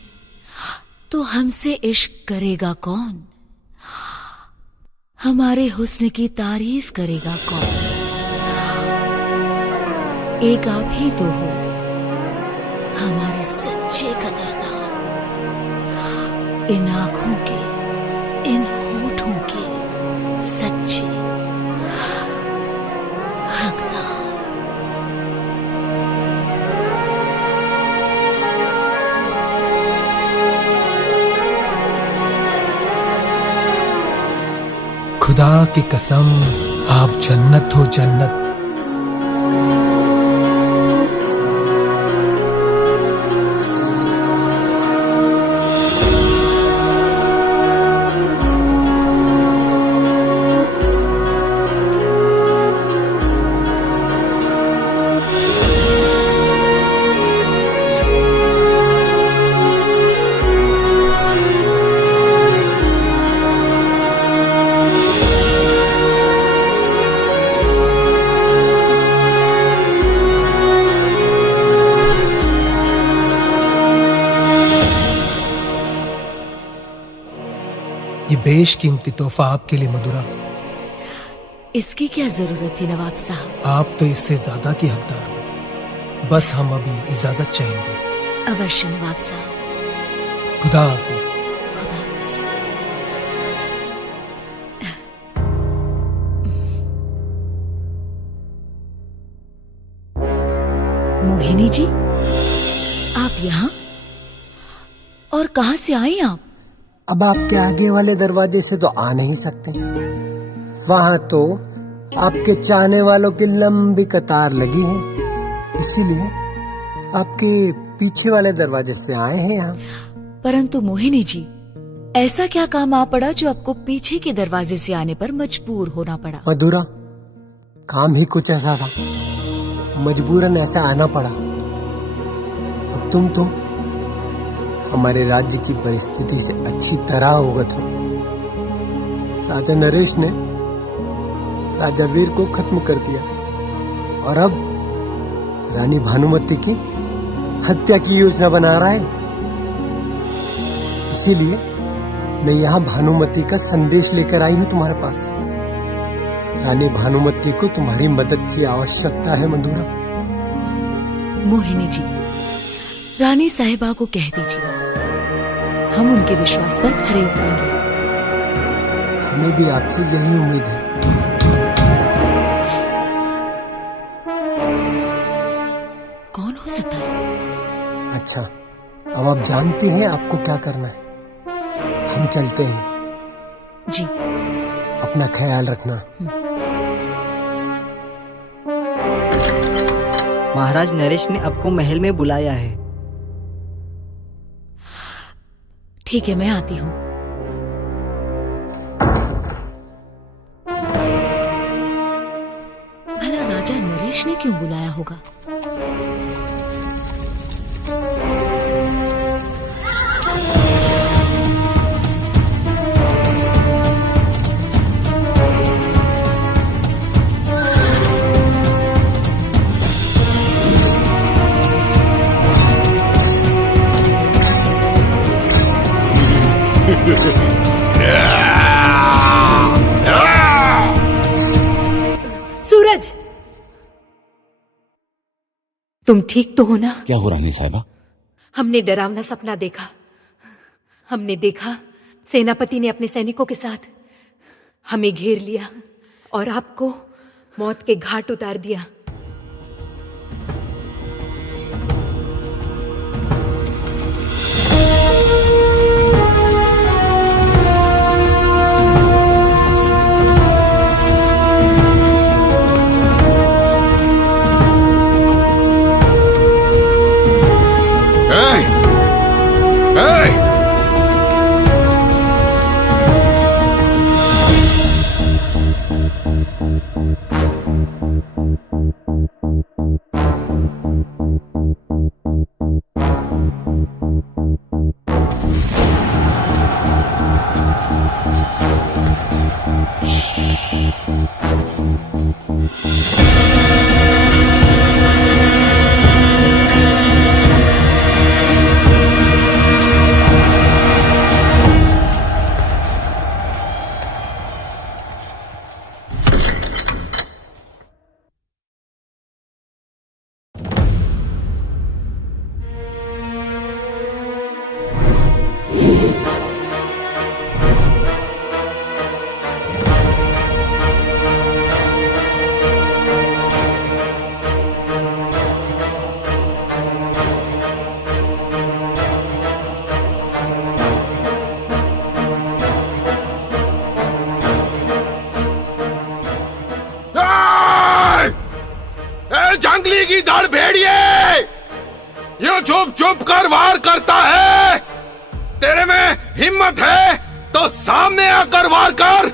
तो हमसे इश्क करेगा कौन? हमारे हुस्न की तारीफ करेगा कौन? एक आप ही तो हो हमारे सच्चे कदरदान, इन आंखों के, इन होठों के सच्चे हकदार। खुदा की कसम, आप जन्नत हो जन्नत। ये बेशकीमती तोहफा आपके लिए मधुरा। इसकी क्या जरूरत थी नवाब साहब? आप तो इससे ज्यादा की हकदार हो। बस हम अभी इजाजत चाहेंगे। अवश्य नवाब साहब। खुदा हाफिज। खुदा हाफिज। मोहिनी जी, आप यहाँ? और कहाँ से आई आप? अब आपके आगे वाले दरवाजे से तो आ नहीं सकते। वहां तो आपके चाहने वालों की लंबी कतार लगी है, इसीलिए आपके पीछे वाले दरवाजे से आए हैं यहाँ। परंतु मोहिनी जी, ऐसा क्या काम आ पड़ा जो आपको पीछे के दरवाजे से आने पर मजबूर होना पड़ा? मधुरा, काम ही कुछ ऐसा था, मजबूरन ऐसा आना पड़ा। अब तुम तो हमारे राज्य की परिस्थिति से अच्छी तरह अवगत हो। राजा नरेश ने राजा वीर को खत्म कर दिया और अब रानी भानुमति की हत्या की योजना बना रहा है। इसीलिए मैं यहाँ भानुमति का संदेश लेकर आई हूँ तुम्हारे पास। रानी भानुमति को तुम्हारी मदद की आवश्यकता है मधुरा। मोहिनी जी, रानी साहिबा को कह दीजिए, हम उनके विश्वास पर खरे उतरेंगे। हमें भी आपसे यही उम्मीद है। कौन हो सकता है? अच्छा, अब आप जानते हैं आपको क्या करना है। हम चलते हैं। जी। अपना ख्याल रखना। महाराज नरेश ने आपको महल में बुलाया है। ठीक है, मैं आती हूँ। भला राजा नरेश ने क्यों बुलाया होगा? सूरज, तुम ठीक तो हो ना? क्या हो रानी साहिबा? हमने डरावना सपना देखा। हमने देखा सेनापति ने अपने सैनिकों के साथ हमें घेर लिया और आपको मौत के घाट उतार दिया। जंगली की धड़ भेड़िए, यो चुप चुप कर वार करता है। तेरे में हिम्मत है तो सामने आकर वार कर।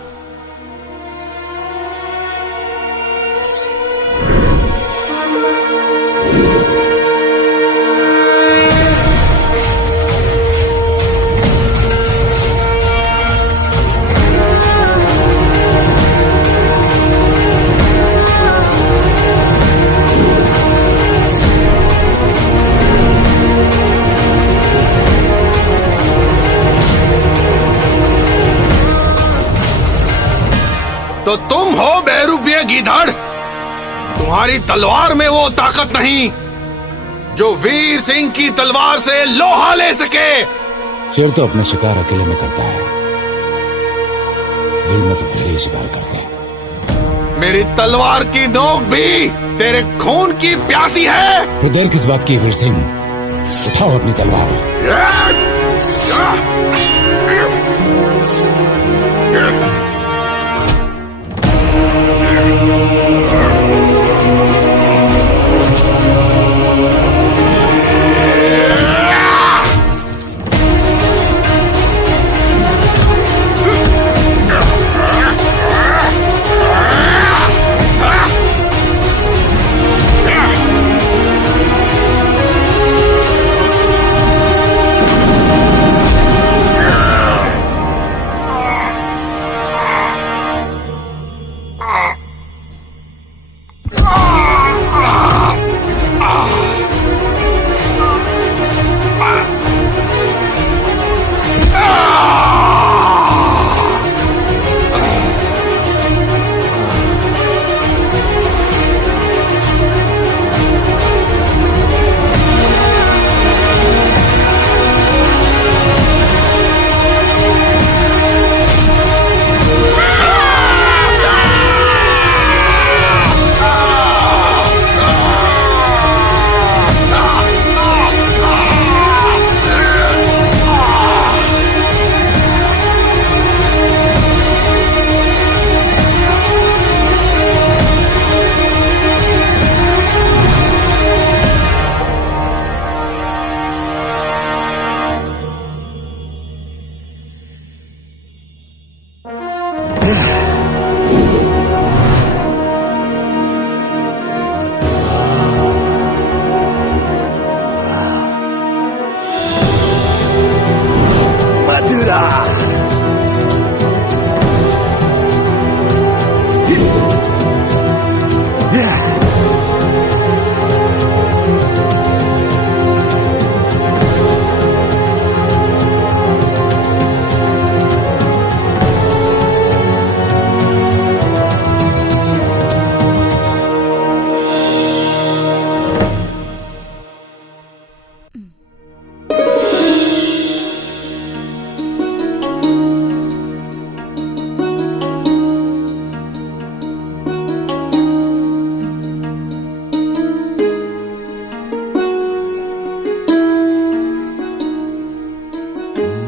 तो तुम हो बेरुपये गीधड़। तुम्हारी तलवार में वो ताकत नहीं जो वीर सिंह की तलवार से लोहा ले सके। शेर तो अपना शिकार अकेले में करता है, भीड़ में तो भेड़े ही शिकार करते हैं। मेरी तलवार की नोक भी तेरे खून की प्यासी है। फिर देर किस बात की वीर सिंह, उठाओ अपनी तलवार।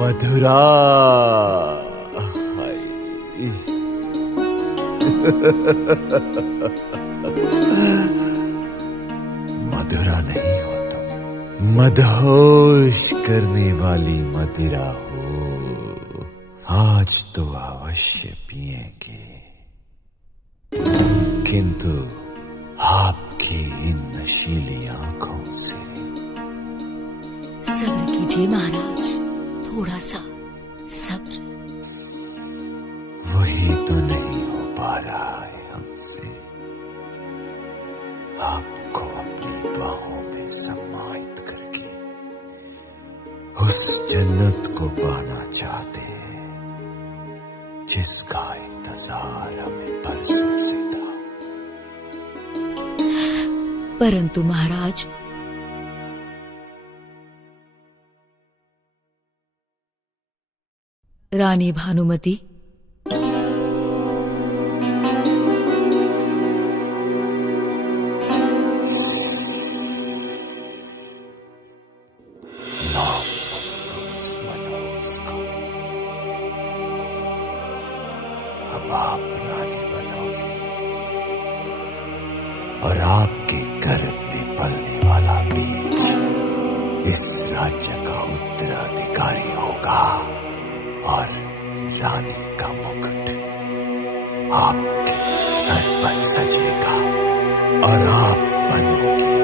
मधुरा मधुरा नहीं हो तुम, मदहोश करने वाली मदिरा हो। आज तो अवश्य पिएंगे, किंतु आपकी इन नशीली आंखों से। सब्र कीजिए महाराज, थोड़ा सा सब्र। वही तो नहीं हो पा रहा है हमसे। आपको अपनी बाहों में समाहित करके उस जन्नत को पाना चाहते हैं जिसका इंतजार हमें बरसों से था। परंतु महाराज, रानी भानुमति अब आप रानी बनोगे और आपके गर्भ में पलने वाला बीज इस राज्य का उत्तराधिकारी होगा और रानी का मुकुट आपके सर पर सजेगा और आप बनोगे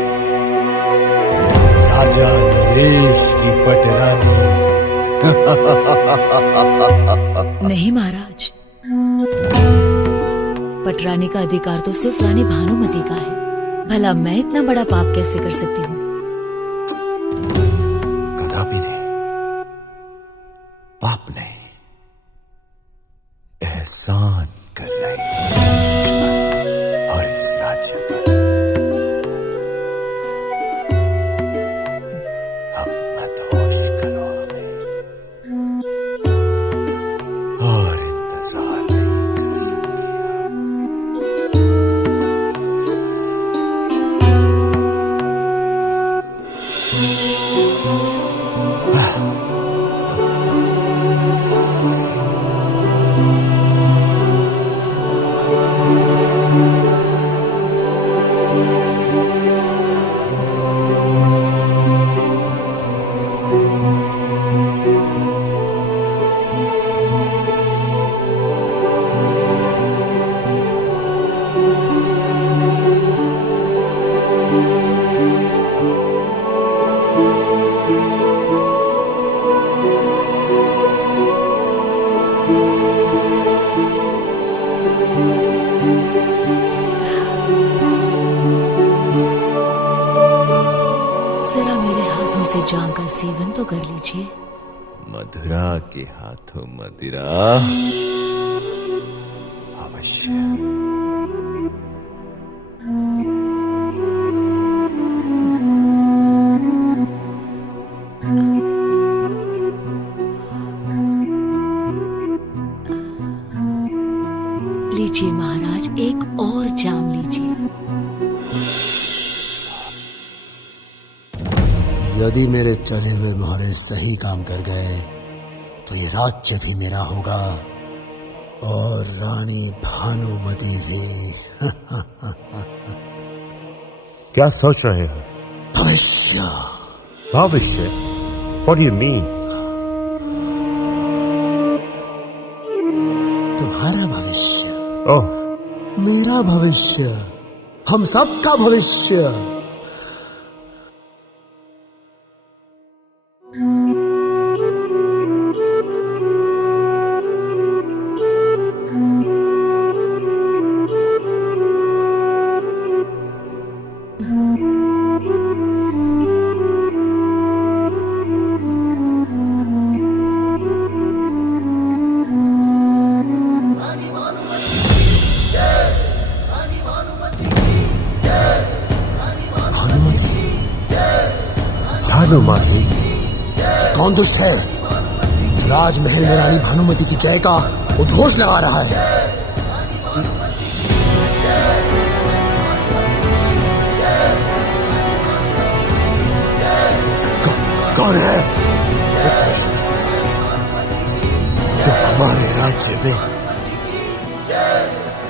राजा नरेश की पटरानी। नहीं महाराज, पटरानी का अधिकार तो सिर्फ रानी भानुमति का है। भला मैं इतना बड़ा पाप कैसे कर सकती हूँ? कदापि नहीं, पाप नहीं, एहसान कर रही और इस राज्य पर अब मत होश करो हमें और इंतजार नहीं कर सकती जरा मेरे हाथों से जाम का सेवन तो कर लीजिए। मधुरा के हाथों मदिरा अवश्य। लीजिए महाराज, एक और जाम लीजिए। यदि मेरे चले हुए मोहरे सही काम कर गए तो ये राज्य भी मेरा होगा और रानी भानुमति भी। क्या सोच रहे हो? भविष्य। भविष्य? What do you mean? तुम्हारा भविष्य, ओह, मेरा भविष्य, हम सबका भविष्य। भानुमति? कौन दुष्ट है जो राजमहल में रानी भानुमति की जय का उद्घोष लगा रहा है? कौन है वो दुष्ट जो हमारे राज्य में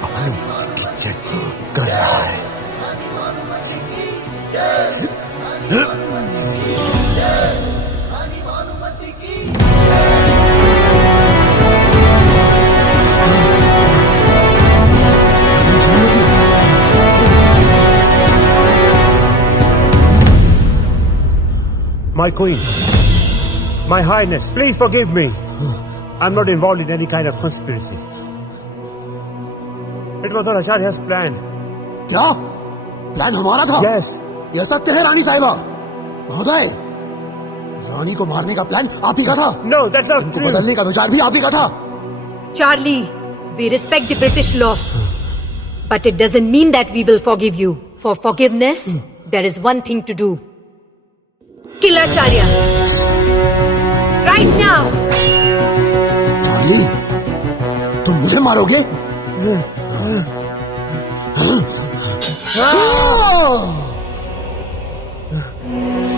भानुमति की जय कर रहा है? My queen, my highness, please forgive me. I'm not involved in any kind of conspiracy. It was not Acharya's plan. क्या? प्लान हमारा था? Yes. यह सत्य है रानी साहिबा? महोदय, रानी को मारने का प्लान आप ही का था? No, that's not उनको true. बदलने का विचार भी आप ही का था? Charlie, we respect the British law, but it doesn't mean that we will forgive you. For forgiveness, there is one thing to do. Kill Acharya. Right now. Charlie, तुम मुझे मारोगे?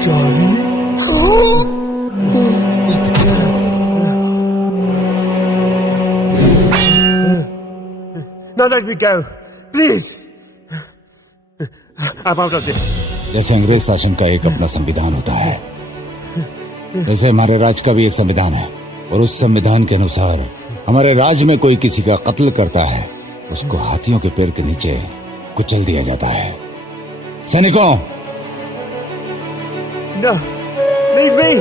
Charlie? Now let me go, please. I'm out of this. जैसे अंग्रेज शासन का एक अपना संविधान होता है, वैसे हमारे राज्य का भी एक संविधान है, और उस संविधान के अनुसार हमारे राज्य में कोई किसी का कत्ल करता है, उसको हाथियों के पैर के नीचे कुचल दिया जाता है। सैनिकों, No, leave me.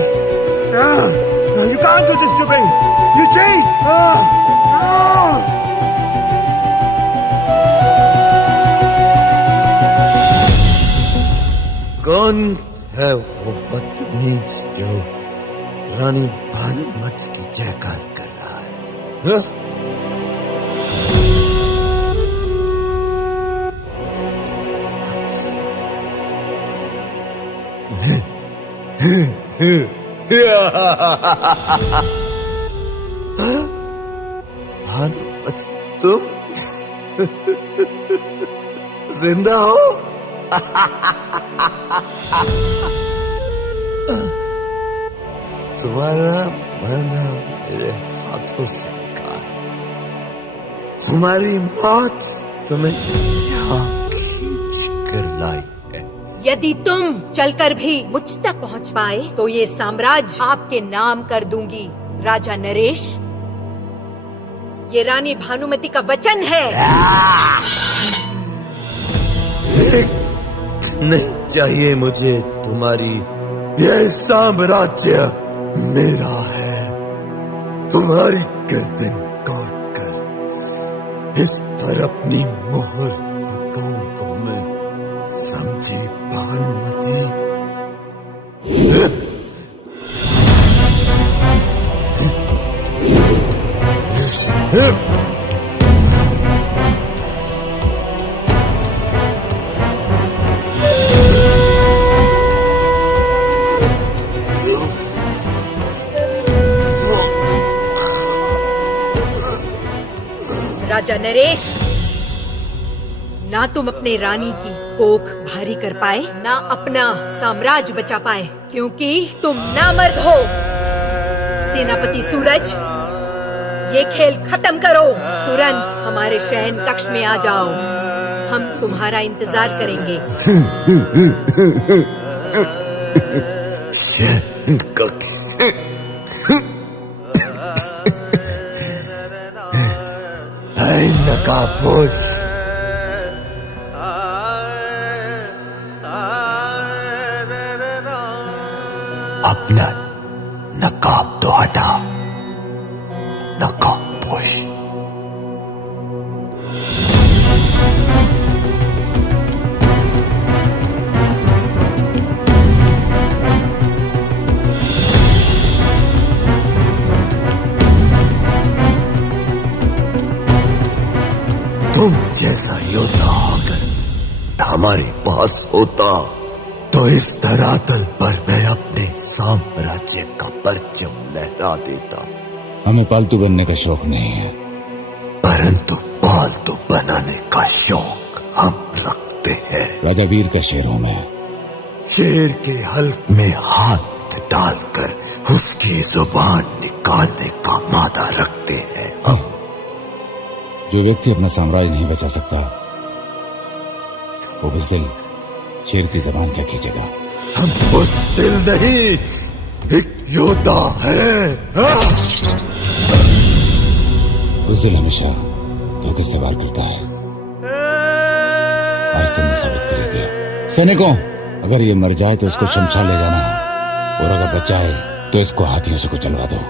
You can't do this to me. You cheat. कौन है वो बदतमीज जो रानी भानुमति की जयकार कर रहा है? भानुमति तुम जिंदा हो? तुम्हारा मरना मेरे हाथों से लिखा है। तुम्हारी मौत तुम्हें यहाँ खींच कर लाई है। यदि तुम चलकर भी मुझ तक पहुंच पाए तो ये साम्राज्य आपके नाम कर दूंगी। राजा नरेश, ये रानी भानुमति का वचन है। नहीं चाहिए मुझे तुम्हारी, यह साम्राज्य मेरा है। तुम्हारी गर्दन काट कर इस पर अपनी मोहर लगाऊंगा मैं, समझी भानुमति? राजा नरेश, ना तुम अपने रानी की कोख भारी कर पाए, ना अपना साम्राज्य बचा पाए, क्योंकि तुम नामर्द हो। सेनापति सूरज, ये खेल खत्म करो। तुरंत हमारे शयन कक्ष में आ जाओ, हम तुम्हारा इंतजार करेंगे। शयन कक्ष? नकाबपोश, अपना नकाब तो हटा, नकाबपोश। तुम जैसा योद्धा अगर हमारे पास होता तो इस धरातल पर मैं अपने साम्राज्य का परचम लहरा देता। हमें पालतू बनने का शौक नहीं है, परंतु पालतू बनाने का शौक हम रखते हैं। राजा वीर का शेरों में शेर के हल्क में हाथ डालकर उसकी जुबान निकालने का मादा रखते हैं हम। जो व्यक्ति अपना साम्राज्य नहीं बचा सकता वो बुज़दिल शेर की जबान क्या खींचेगा? हम बुज़दिल नहीं, एक योद्धा है। बुज़दिल हमेशा धोखे से वार करता है, आज तुमने साबित कर दिया। सैनिकों, अगर ये मर जाए तो इसको शमशा ले जाना, और अगर बच जाए तो इसको हाथियों से कुचलवा दो।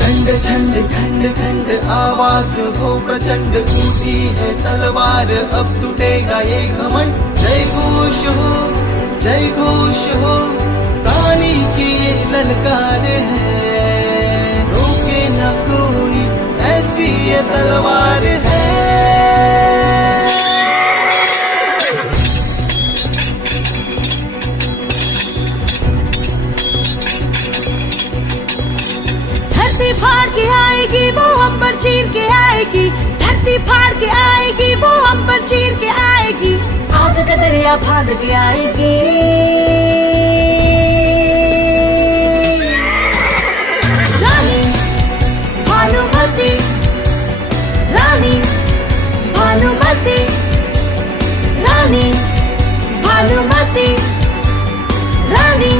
झंड झंड खंड खंड आवाज हो प्रचंड, उठी है तलवार अब टूटेगा ये घमंड। जय घोष हो जय घोष हो, रानी की ये ललकार है, रोके न कोई ऐसी ये तलवार है। धरती फाड़ के आएगी वो अंबर चीर के आएगी, धरती फाड़ के आएगी वो अंबर चीर के आएगी, आग का दरिया फाड़ के आएगी। रानी भानुमति, रानी भानुमति, रानी भानुमति, रानी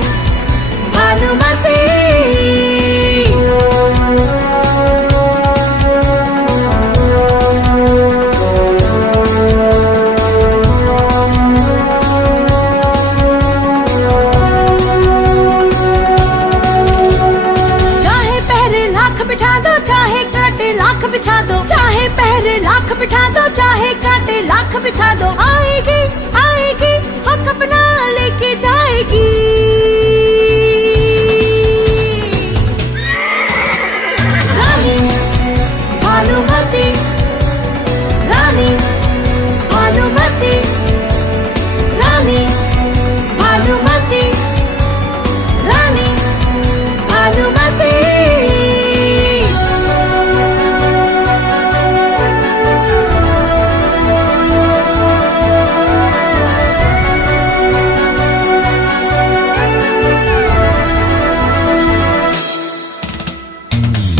भानुमति। बिछा दो, चाहे पहरे लाख बिठा दो, चाहे कांटे लाख बिछा दो, आएगी आएगी हक अपना लेके जाएगी। रानी भानुमति, रानी भानुमति, रानी भानुमति, रानी भानुमति।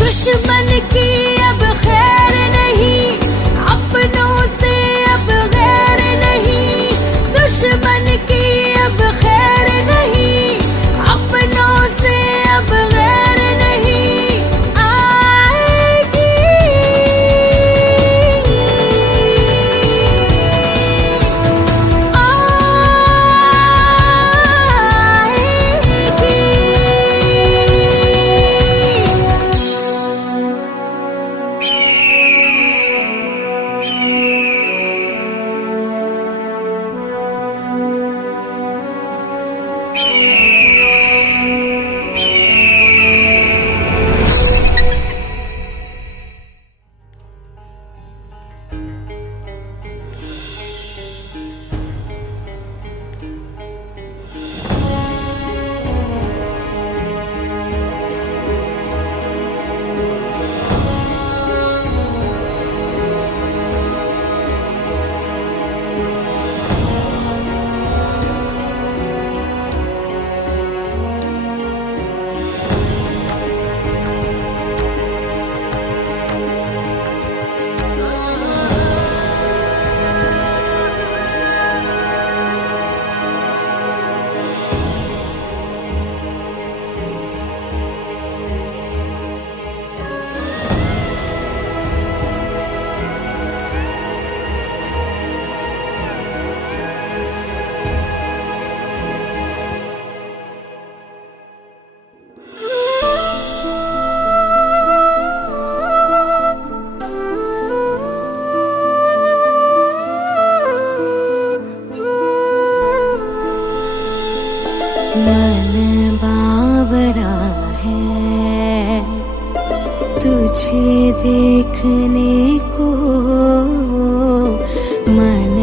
दुश्मन की अब खैर नहीं, अपनों से अब गैर नहीं, दुश्मन की अब खैर नहीं, अपनों से अब गैर नहीं, आएगी मन बावरा है तुझे देखने को, मन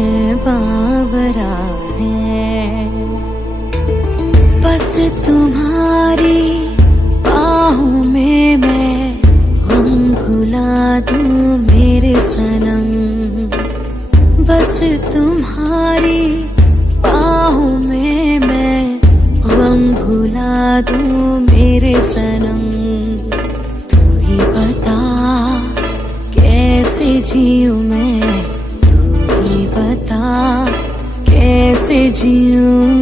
बावरा है बस तुम्हारी बाहों में मैं गम भुला दूं मेरे सनम, बस तुम्हारी बाहों में मैं गम भुला दूं मेरे सनम। तू ही बता कैसे जीऊं मैं, तू ही बता कैसे जीऊं।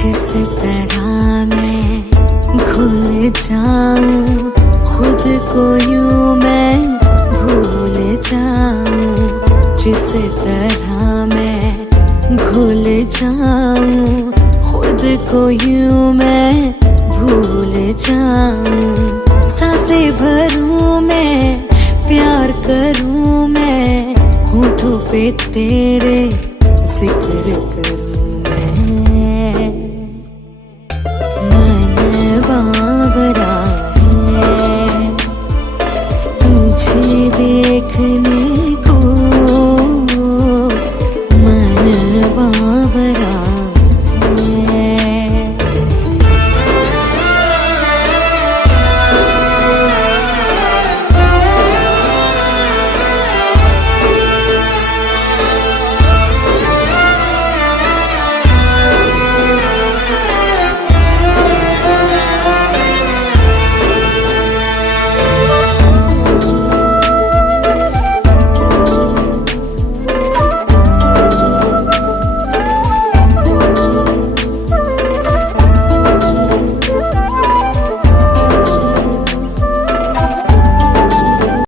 जिस तरह मैं जाऊं, जिस तरह मैं भूल जाऊं, खुद को यूं मैं भूल जाऊं। सांसें भरूं मैं, प्यार करूं मैं, होठों पे तेरे जिक्र करूं मैं। मन बावरा है तुझे देखने